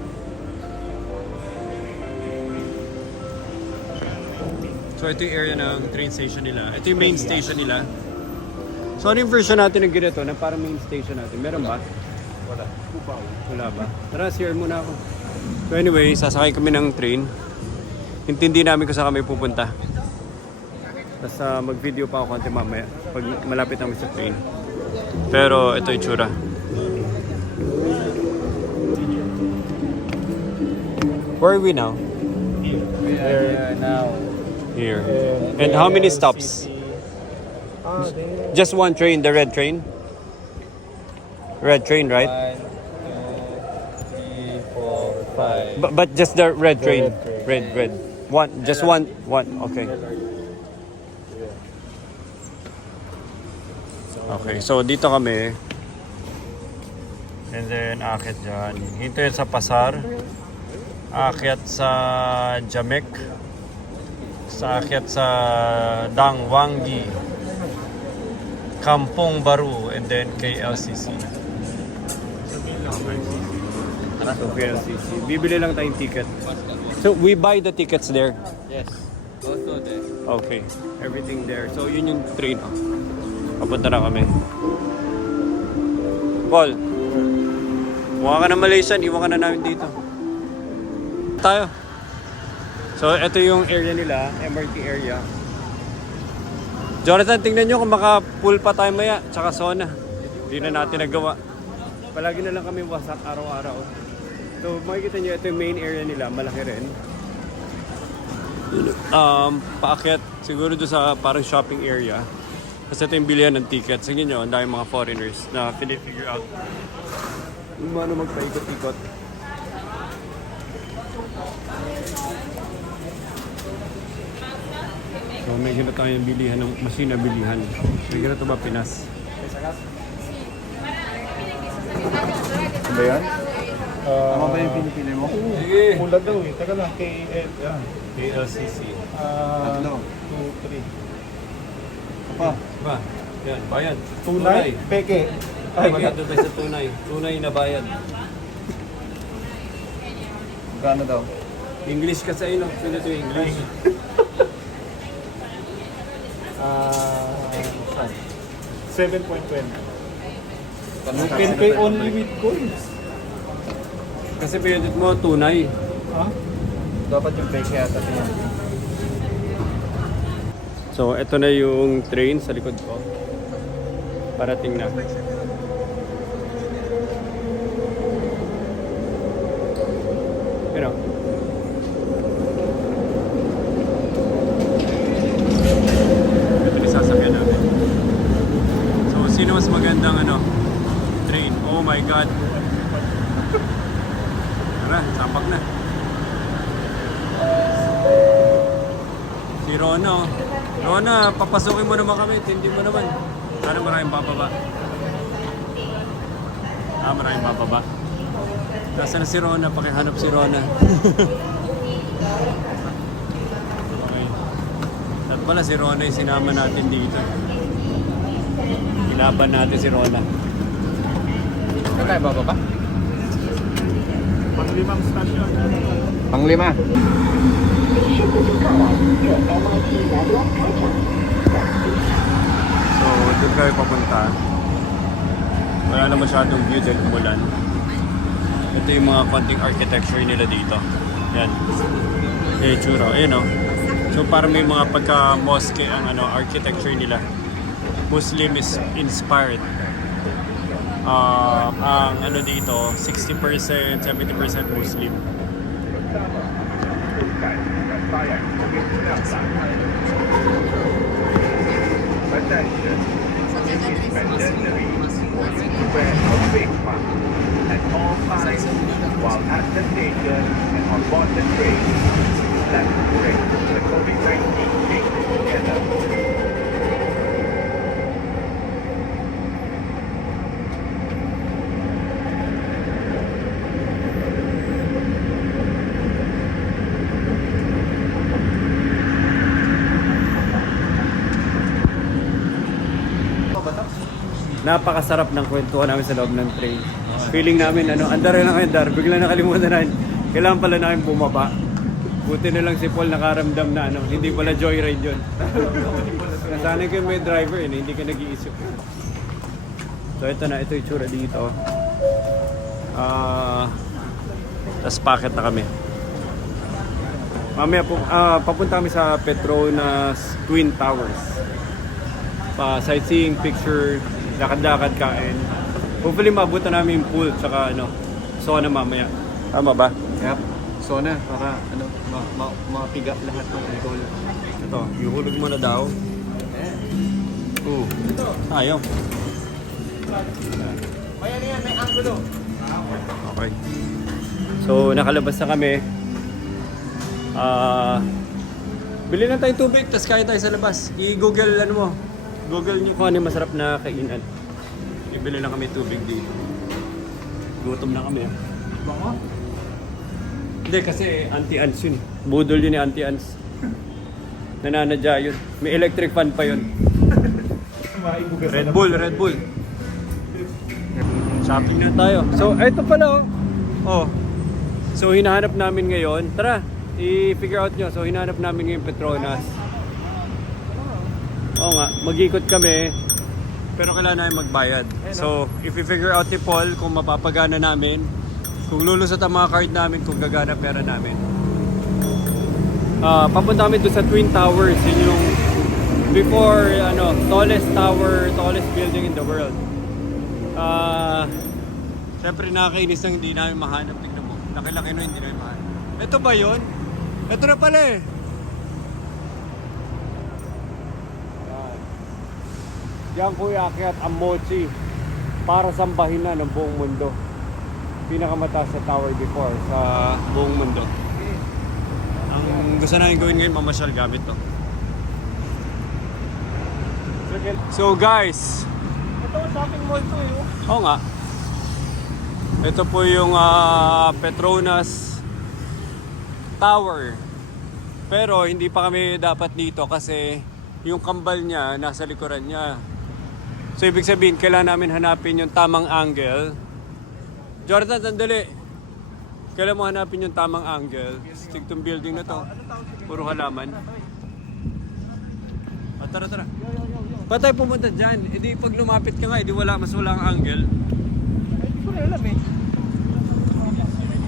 So ito yung area ng train station nila. Ito yung main station nila. So ano yung version natin ng ganito na parang main station natin? Meron ba? Wala. Wala ba? Tara, share muna ako. So anyway, sasakay kami ng train. Intindi namin kung saan kami pupunta. Tapos mag-video pa ako konti mamaya pag malapit namin sa train. Pero ito yung tsura. Where are we now? We are now Here. And how many stops? Just one train, the red train? Red train, right? 5. But just the red train. Red. One, just one. Okay. Okay, so dito kami. And then akit dyan. Hinto yun sa Pasar. Akyat sa Jamek. Akyat sa Dangwangi. Kampong Baru. And then KLCC. So KLCC. Bibili lang tayong ticket. So we buy the tickets there? Yes. Also there. Okay. Everything there. So yun yung train. Papunta na kami. Paul, mukha ka na Malaysian, iwan ka na namin dito. Tayo. So ito yung area nila, MRT area. Jonathan, tingnan nyo kung maka-pool pa tayo maya, tsaka sauna. Hindi na natin nagawa. Palagi na lang kami wasak araw-araw. So makikita nyo, ito yung main area nila, malaki rin. Paakyat siguro doon sa parang shopping area. Kasi ito yung bilihan ng tickets. Tingnan nyo, ang dami mga foreigners na pinifigure out kung paano magpaikot-ikot. So may gina tayong bilihan ng machine na bilihan. May gina ito ba Pinas? Ano ba yan? Tama ba yung pinipili mo? Sige. Pula daw eh. Taga lang. KLCC. 2, 3. Pa. Ba? Yan, bayad. Tunay? Peke. Ay, maganda tayo sa tunay. Tunay na bayad. Magkano daw? English kasi ayun. Pwede ito yung English. 7.20. You can pay only with coins. Kasi pinindot mo tunay. Dapat yung bike yata yan. So, ito na yung train sa likod ko. Parating na. Pero, ito yung sasakyan natin. So, sino mas magandang train? Oh my God! Tara, sapak na. Si Rona, oh. Rona, papasukin mo naman kami. Tindi mo naman. Sana maraming bababa. Maraming bababa. Nasaan na si Rona? Pakihanap si Rona. Okay. At pala si Rona yung sinama natin dito. Ilaban natin si Rona. Saan tayo bababa? Panglimang station. Panglima. So, doon kami papunta. Wala na masyadong view dahil umulan. Ito yung mga konting architecture nila dito. Yan. Eh, tsura. Ayun, oh. So, parang may mga pagka-mosque ang architecture nila. Muslim is inspired. Ang dito, 60%, 70% Muslim. Attention. Mandatory. Wear a face mask at all times while at the station and on board the train. Let's break the COVID-19 chain together. Napakasarap ng kwentuhan namin sa loob ng train. Feeling namin, andar lang andar. Bigla nakalimutan na, kailangan pala namin bumaba. Buti na lang si Paul nakaramdam na hindi pala joyride yun. Nasanay ko may driver hindi ka nag-iisip. So ito na, ito yung tsura dito. Tapos packet na kami. Mamaya papunta kami sa Petronas Twin Towers. Sightseeing, picture, lakad-lakad, kain. Hopefully maabutan namin yung pool tsaka sauna mamaya. Tama ba? Yep. Sauna para mapiga lahat ng alcohol. Ito, ihulog mo na daw. Ayaw. May angulo. Okay. So, nakalabas na kami. Bili na tayong tubig, tapos kaya tayo sa labas. I-google mo. Google niyo kung ano yung masarap na kainan. Ibili na kami tubig dito. Gutom na kami. Bako? Hindi, kasi anti-ants yun. Budol yun ni anti-ants. Nananadya yun. May electric fan pa yun. Red Bull, Red Bull. Shopping na tayo. So, ito pala oh. So, hinahanap namin ngayon. Tara, i-figure out nyo. So, hinahanap namin ngayon Petronas. Oo nga, mag-ikot kami. Pero kailangan namin magbayad. So, if i-figure out ni Paul kung mapapagana namin, kung lulusot ang mga card namin, kung gagana pera namin. Papunta kami doon sa Twin Towers. Yun yung before, tallest tower, tallest building in the world. Siyempre nakakainis na hindi namin mahanap. Tignan mo, laki-laki na hindi namin mahanap. Ito ba yun? Ito na pala eh. Diyan ko iakyat ang mochi para sambahin na ng buong mundo. Pinakamataas sa tower before sa buong mundo. Ang gusto namin gawin ngayon, mamasyal gamit to. So guys, Ito ang shopping mall to eh. oo nga. Ito po yung Petronas Tower. Pero hindi pa kami dapat dito kasi yung kambal niya nasa likuran niya. So ibig sabihin, kailangan namin hanapin yung tamang angle. Jordan, sandali. Kailangan mo hanapin yung tamang angle. Stick tong building na to. Puro halaman. Tara, tara. Ba't tayo pumunta dyan? E di pag lumapit ka nga, mas wala ang angle. Hindi ko rin alam eh.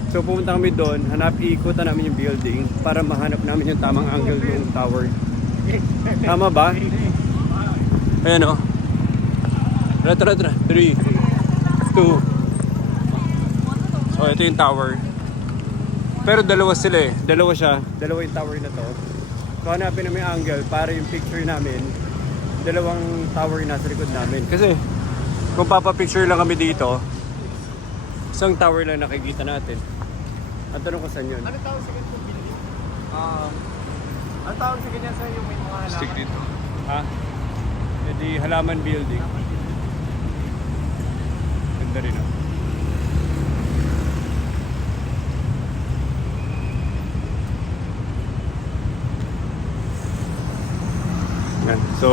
So pumunta kami doon, ikutan namin yung building para mahanap namin yung tamang angle ng tower. Tama ba? Ayan o. Tara. 3, 2. So ito yung tower. Pero dalawa sila eh. Dalawa yung tower na to. So hanapin namin yung angle para yung picture namin, dalawang tower yung nasa likod namin. Kasi kung papapicture lang kami dito, isang tower lang nakikita natin. At tanong ko saan yun? Ano tawag sa ganitong building? Ano tawag sa ganyan sa yung may mga halaman? Stick dito. Ha? Hindi, halaman building. Ganda rin ah. Yan. So,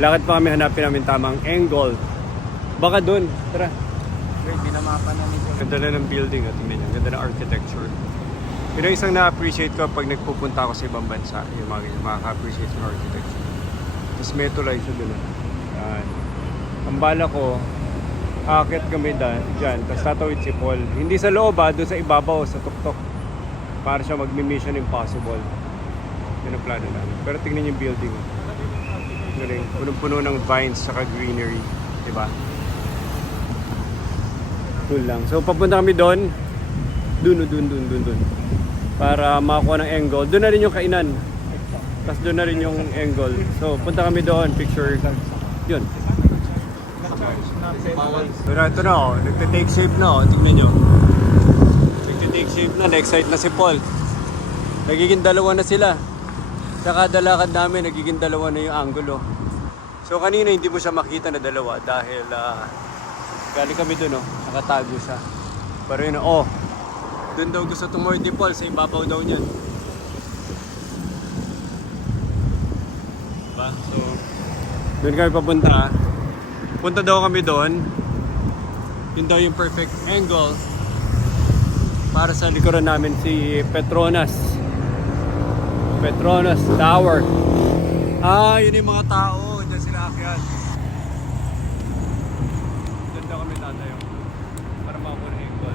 lakad pa kami, hanapin namin tamang angle. Baka dun. Tara. Hindi na mapanan nito. Ganda na ng building at tingnan niyo. Ganda ng architecture. Pero isang na-appreciate ko pag nagpupunta ako sa ibang bansa, yung mga ganyan, makaka-appreciate ng architecture. Tapos may tulay siya dun. Yan. Ang bala ko, aakyat kami dyan, tapos tatawid si Paul. Hindi sa loob doon sa ibabaw, sa tuktok. Para siya mag-mission impossible. Yun ang plano namin. Pero tingnan niyo yung building. Galing. Punong-puno ng vines saka greenery. Diba? Cool lang. So papunta kami doon. Dun. Para makakuha ng angle. Doon na rin yung kainan. Tapos doon na rin yung angle. So punta kami doon. Picture. Yun. So ito na oh. Nagte-take shape na oh. Tingnan nyo. Nagte-take shape na. Na-excite na si Paul. Nagiging dalawa na sila. Sa kada lakad namin, nagiging dalawa na yung angulo. So kanina hindi mo siya makita na dalawa dahil galing kami dun, oh, nakatago siya. Pero yun, oh, dun daw gusto tumordi Paul, sa ibabaw daw niyan. Diba? So, dun kami papunta. Punta daw kami dun. Yun daw yung perfect angle para sa likuran namin si Petronas Tower. Yun yung mga tao. Diyan sila akyat. Diyan daw kami tatayo para makakuha ng angle.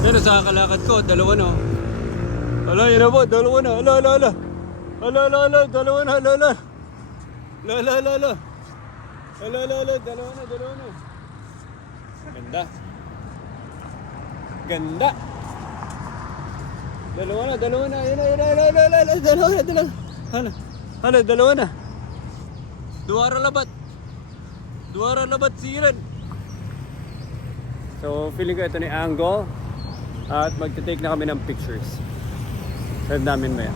Pero sa kalakad ko, dalawa no. Ala, yun na po, dalawa na. Ala. Dalawa na. Dalawa na. Ganda. Dalawa na. Yun na. Hala, dalawa na. Duwara labat siran. So, feeling ko ito ni angle. At magte-take na kami ng pictures. Send namin maya.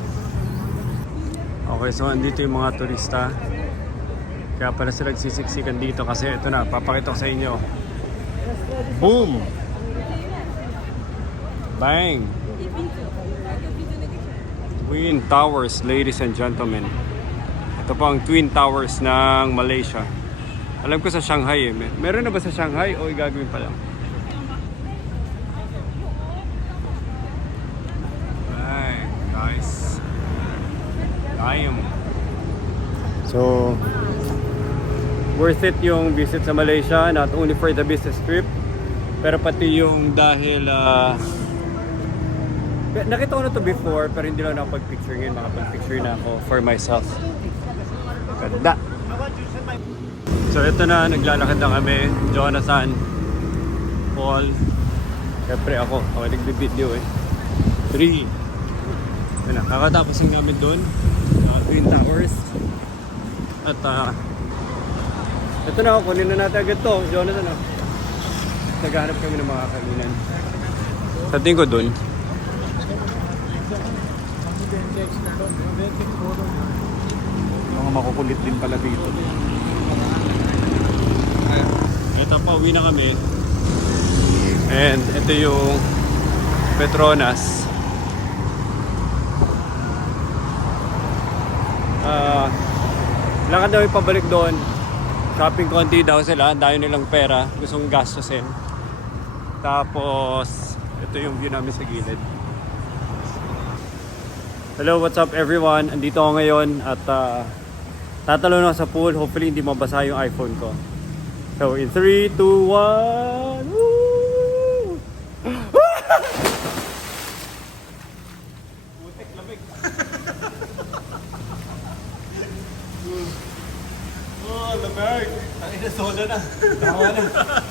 Okay, so andito yung mga turista. Kaya pala sila nagsisiksikan dito kasi ito na, papakita ko sa inyo. Boom! Bang! Twin Towers, ladies and gentlemen. Ito po ang Twin Towers ng Malaysia. Alam ko sa Shanghai eh. Meron na ba sa Shanghai o gagawin pa lang? Right, guys. Damn. So, worth it yung visit sa Malaysia, not only for the business trip, pero pati yung dahil nakita ko na to before pero hindi lang nakapag-picture ngayon. Makapag-picture na ako for myself. Ganda! So ito na, naglalakad na kami. Jonathan, Paul, siyempre ako nagbi-video eh. 3. Ito na, kakatapos yung namin doon Twin Towers. At ito na, kunin na natin agad to. Jonathan, naghahanap kami ng mga kainan. Sa tingin ko doon. Mga makukulit din pala dito. Ito pa, uwi na kami. And ito yung Petronas. Lakad daw pabalik doon. Shopping konti daw sila. Dahil nilang pera. Gustong gastusin. Tapos ito yung view namin sa gilid. Hello, what's up everyone? Andito ako ngayon at tatalo na sa pool. Hopefully hindi mabasa yung iPhone ko. So in 3, 2, 1. Woo! Oh, lamig! Ang ina, soda na. Tama na.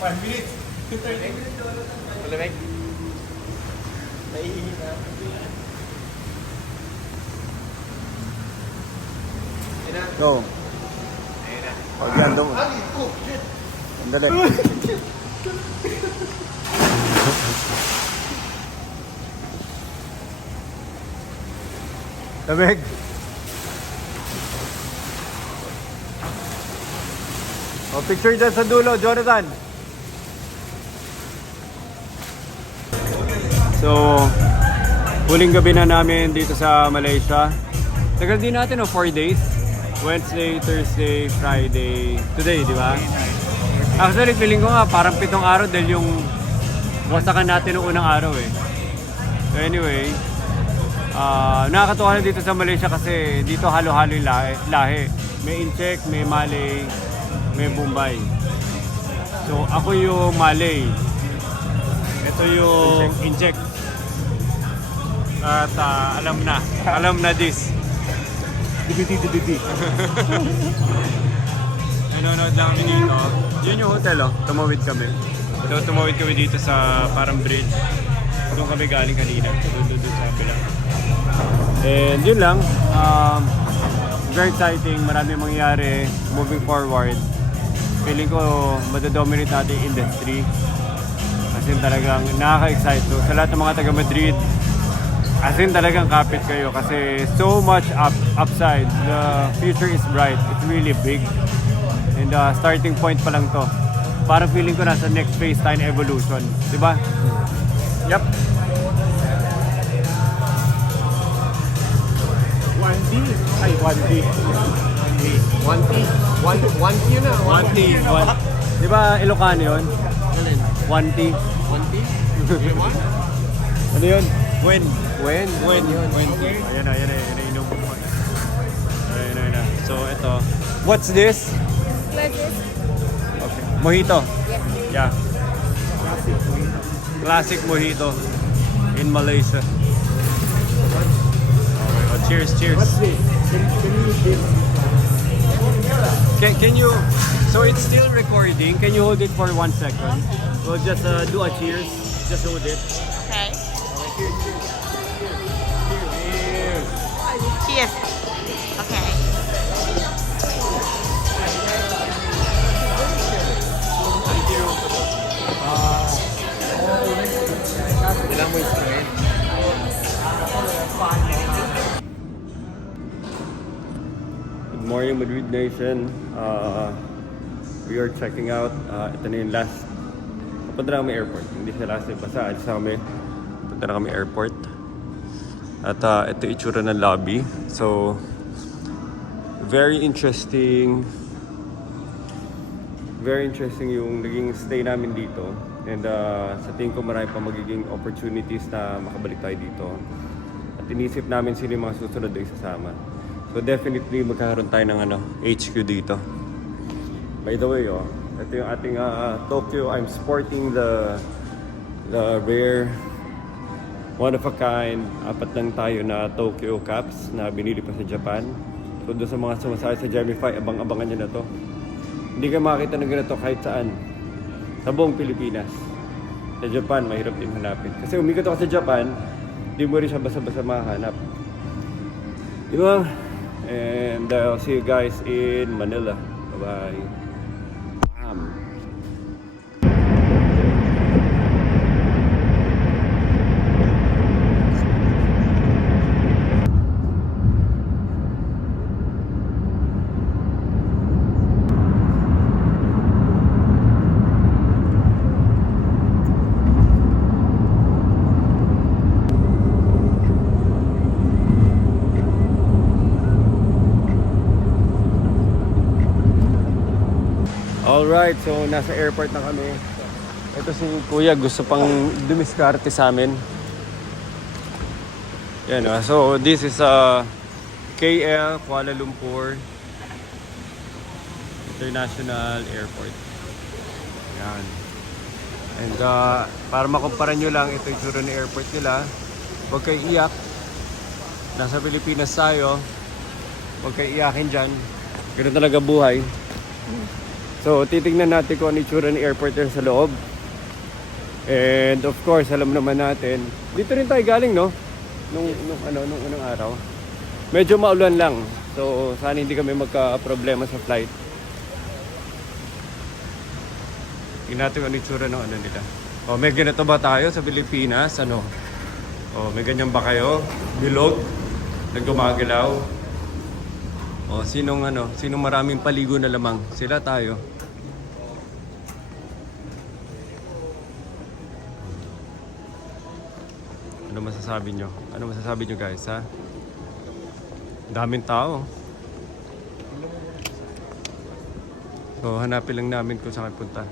5 minutes. 30 minutes. Malamig. Naihingi na. Go. Pag yan doon. Andali. Lamig. O, picture dyan sa dulo, Jonathan. So, huling gabi na namin dito sa Malaysia. Tagal din natin 4 days. Wednesday, Thursday, Friday, today, di ba? Actually, feeling ko nga parang 7 araw dahil yung wasakan natin noong unang araw eh. So anyway, nakakatuwa na dito sa Malaysia kasi dito halo-halo yung lahi. May Incheck, may Malay, may Bombay. So ako yung Malay. Ito yung Incheck. At alam na this. DBT. Nanonood lang kami dito. Yun yung hotel oh. Tumawid kami. So tumawid kami dito sa parang bridge. Doon kami galing kanina. Doon sa kabila. And yun lang. Very exciting. Marami mangyayari. Moving forward. Feeling ko madadominate natin yung industry. Kasi talagang nakaka-excite. So, sa lahat ng mga taga Madrid, as in talagang kapit kayo kasi so much upside. The future is bright. It's really big. And starting point pa lang to. Parang feeling ko nasa next phase tayo na evolution. Diba? Yep. 1D. Ay, 1D. 1T yun na. 1T. Diba Ilocano yun? 1T. 1T? Ano yun? When? When? Ayan na, inom mo. Ayan na. So, ito. What's this? Okay. Mojito? Yeah. Classic mojito in Malaysia. Okay. Oh, cheers. What's this? Can you use this? Can you, so it's still recording. Can you hold it for 1 second? We'll just do a cheers. Just hold it. Okay. Cheers. Cheers. Okay. Thank you. Kailangan mo i-spray. Good morning, Madrid Nation. We are checking out. Ito na yung last. Punta na kami airport. Hindi siya last day. Basta alis na kami. Punta na kami airport. At ito itsura ng lobby. So, very interesting. Very interesting yung naging stay namin dito. And sa tingin ko marami pa magiging opportunities na makabalik tayo dito. At inisip namin sino yung mga susunod na isasama. So definitely magkakaroon tayo ng HQ dito. By the way, ito yung ating Tokyo. I'm sporting the rare, one of a kind, 4 lang tayo na Tokyo caps na binili pa sa Japan. So doon sa mga sumasali sa Gemify, abang-abangan nyo na to. Hindi ka makakita ng ganito kahit saan. Sa buong Pilipinas. Sa Japan, mahirap din hanapin. Kasi umikot ako sa Japan, di mo rin siya basa-basa mahanap. Diba? And I'll see you guys in Manila. Bye-bye. Alright, so nasa airport na kami. Ito si Kuya, gusto pang dumiskarte sa amin. Yan, so this is KL Kuala Lumpur International Airport. Yan. And para makumpara nyo lang, ito yung tsura ng airport nila. Huwag kayo iyak. Nasa Pilipinas tayo. Huwag kayo iyakin dyan. Ganun talaga buhay. So, titignan natin kung ano itsura ng airport yan sa loob. And of course, alam naman natin, dito rin tayo galing, no? Nung unang araw. Medyo maulan lang. So, sana hindi kami magka-problema sa flight. Tingnan natin kung ano itsura ng ano nila. O, may ganito ba tayo sa Pilipinas? Ano? O, may ganyan ba kayo? Bilog? Na gumagalaw? O, sinong maraming paligo na lamang? Sila tayo. Ano masasabi nyo? Ano masasabi nyo guys, ha? Daming tao. So, hanapin lang namin kung saan punta.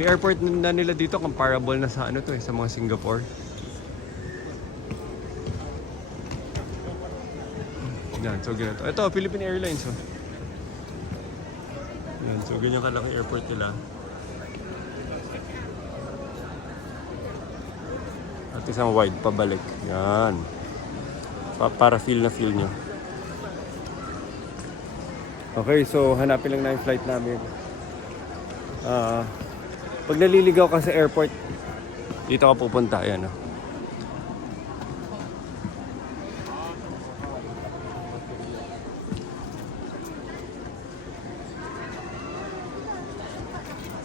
Yung airport na nila dito, comparable na sa ano to sa mga Singapore. Yan, so ganito. Ito, Philippine Airlines, oh. Yan, so ganyan kalaki airport nila. At isang wide pabalik. Yan. Para feel na feel nyo. Okay, so hanapin lang na yung flight namin. Pag naliligaw ka sa airport, dito ka pupunta. Ayan, oh.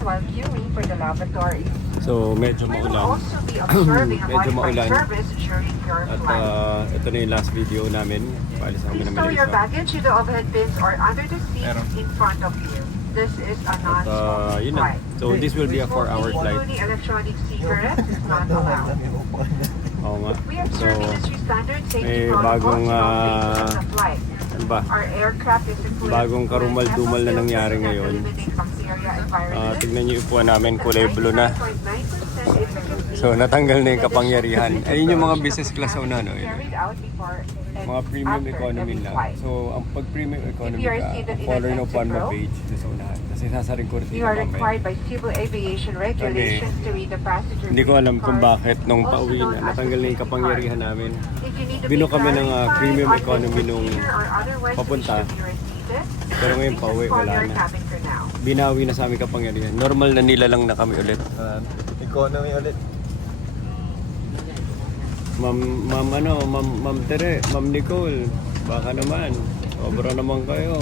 While queuing for the lavatory. So, medyo We will maulan. also be observing a Medyo Wi-Fi maulan. service during your At flight. ito na yung last video namin. Paalis na kami Please ng store your Malaysia. baggage in the overhead bins or under the seats in front of you. This is a non-smoking yun na. flight. So, this will be a 4-hour flight. Including electronic cigarettes is not allowed. Oo nga. We observe So, industry standard safety may protocols bagong, in all phases of the flight. ano ba? Our aircraft is equipped Bagong karumal-dumal na with nangyari filters ngayon. that eliminate bacteria and viruses. Tignan niyo yung upuan namin, kulay blue na. 99.9% efficacy So, natanggal na yung kapangyarihan. Ayun yung mga business class una, no? carried out before and Mga premium after economy every lang. flight. So, ang pag premium economy If you are ka, seated ang in color an ng upuan mo exit row, beige doon sa unahan. Kasi sasaring ko rin You are required by civil aviation regulations to read the passenger Hindi ko alam kung card, bakit nung also pauwi known na, as natanggal na yung the kapangyarihan namin. If you need to Bino be kami ng clarified premium on this economy nung procedure or otherwise papunta. wish to be repeated, Pero ngayon please pauwi, inform wala your na. cabin crew now. Binawi na sa aming kapangyarihan. Normal na nila lang na kami ulit. Economy ulit. Ma'am Tere, Ma'am Nicole, baka naman, sobra naman kayo.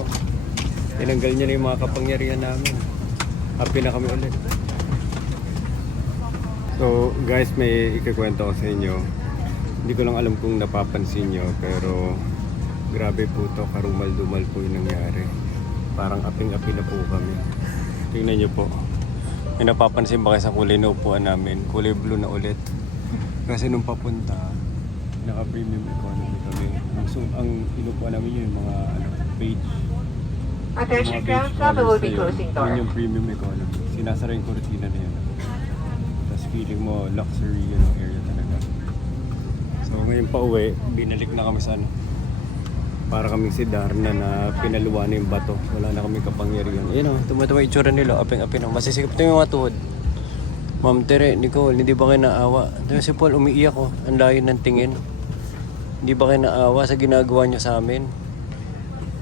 Tinanggal niya na yung mga kapangyarihan namin. Happy na kami ulit. So guys, may ikikwento ko sa inyo. Hindi ko lang alam kung napapansin nyo, pero grabe po to, karumal-dumal po yung nangyari. Parang aping-api na po kami. Tingnan nyo po. May napapansin ba kayo sa kulay na upuan namin? Kulay blue na ulit. Kasi nung papunta, naka-premium economy kami. Ang inupuan namin yung mga beige. Attention Mga ground beige travel will colors be na yun. closing Yun door. yung premium economy. Sinasara yung cortina na yan. Tapos feeling mo luxury yun ang area talaga. So ngayon pa uwi, binalik na kami sa ano. Para kaming si Darna na pinaluwa na yung bato. Wala na kami kapangyarihan. Ayun o, tumatama yung itsura nila. Aping-api na. Masisikip ito yung mga tuhod. Ma'am Tere, Nicole, hindi ba kayo naawa? Ito si Paul, umiiyak ko. Ang layo ng tingin. Hindi ba kayo naawa sa ginagawa nyo sa amin?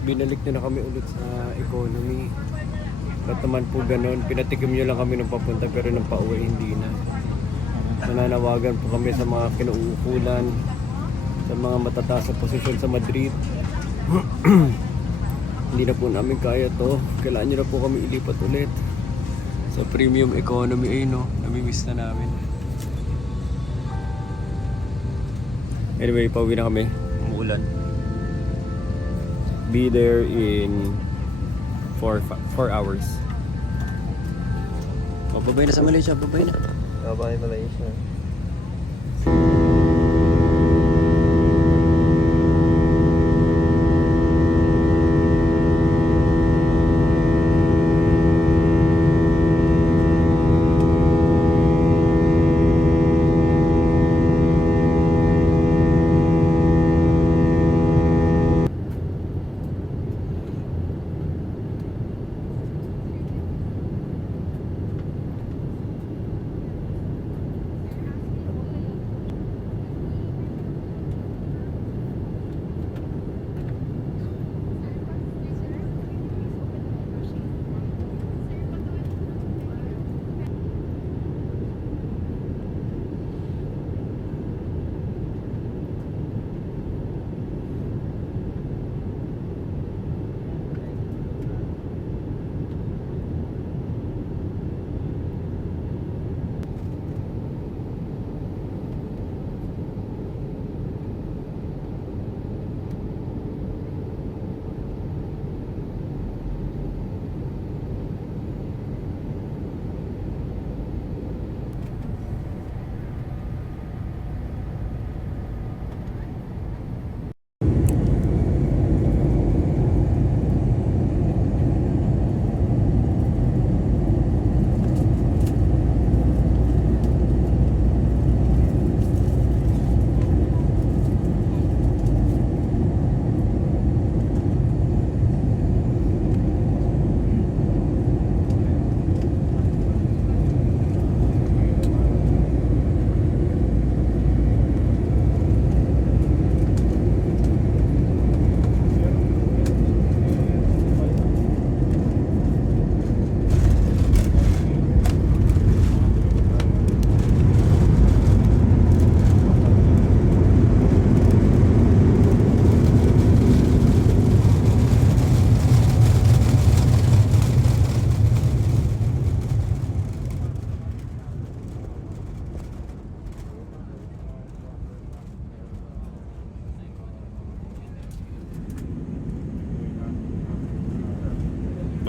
Binalik nyo na kami ulit sa economy. Ba't naman po ganun? Pinatikim nyo lang kami nung papunta pero nung pauwi hindi na. Nananawagan po kami sa mga kinuukulan, sa mga matataas na posisyon sa Madrid. Hindi na po namin kaya to. Kailangan nyo na po kami ilipat ulit sa premium economy. Eh no, namimiss na namin. Anyway, pauwi na kami. Umuulan. Be there in 4 hours. Oh, babay na sa Malaysia, babay na. Bye Malaysia.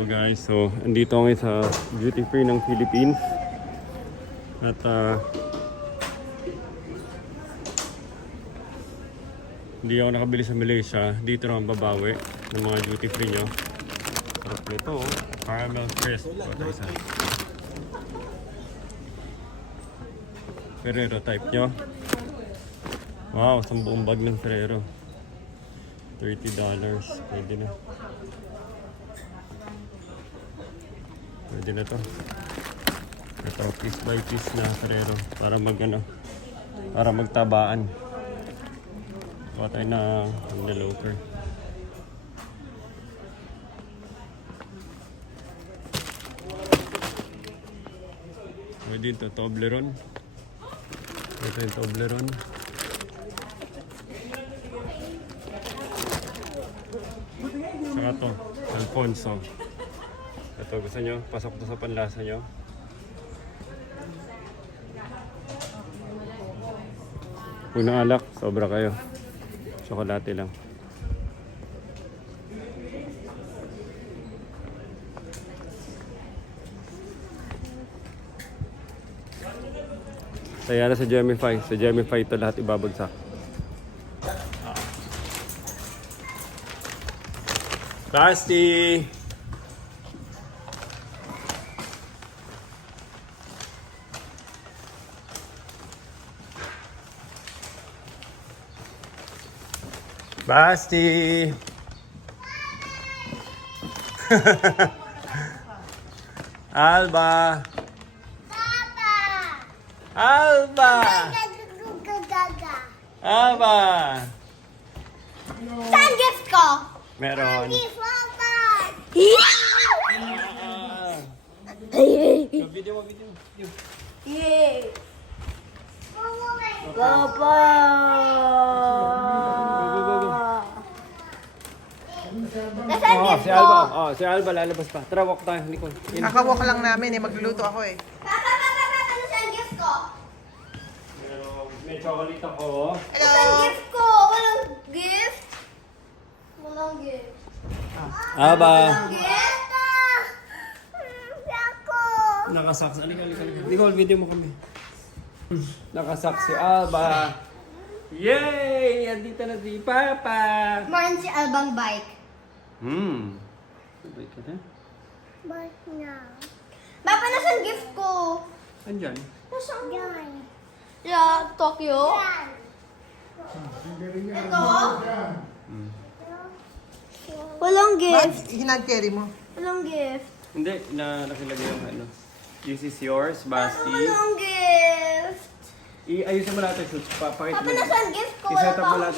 Hello guys, so andito kami sa duty free ng Philippines. At hindi ako nakabili sa Malaysia. Dito naman babawi ng mga duty free nyo. Sarap nito, oh. Caramel crisp. Ito isa. Ferrero type nyo. Wow, isang buong bag ng Ferrero. $30. Pwede na. Pwede na to. Ito, piece by piece na Ferrero. Para para magtabaan. Kuha tayo na enveloper. Pwede ito, Toblerone. Ito yung Toblerone. Saka to, Alfonso. Ito, gusto nyo? Pasok to sa panlasa nyo. Kung alak, sobra kayo. Tsokolate lang. Kaya na sa Gemify. Sa Gemify ito lahat ibabagsak. Basti! Basti! Alba! Alba! Alba! Saan gift ko? Meron. Video mo, video. Yay! Papa! Nasaan gift Si ko? Alba. Oh, si Alba lalabas pa. Tara, walk tayo. Nicole. Kakawalk lang namin eh, magluluto ako eh. Papa, ano saan gift ko? May chocolate ako. Saan gift ko? Walang gift? Walang gift. Alba. Gift? Ako! Nakasaks. Nicole, video mo kami. Nakasaks si Alba. Yay! Andito na si Papa. Meron si Albang bike. Sabay ka na? Bike na. Papa, nasaan gift ko? Andyan. Nasaan yan? Yeah, Tokyo? Ito? Walang gift. Hinag-carry mo. Walang gift. Hindi, nakilagay yung ano. This is yours, Basti. Walang gift. Ayusin mo natin. Pakita Papa, mo. nasaan gift ko? I-set Wala up pa mo lahat.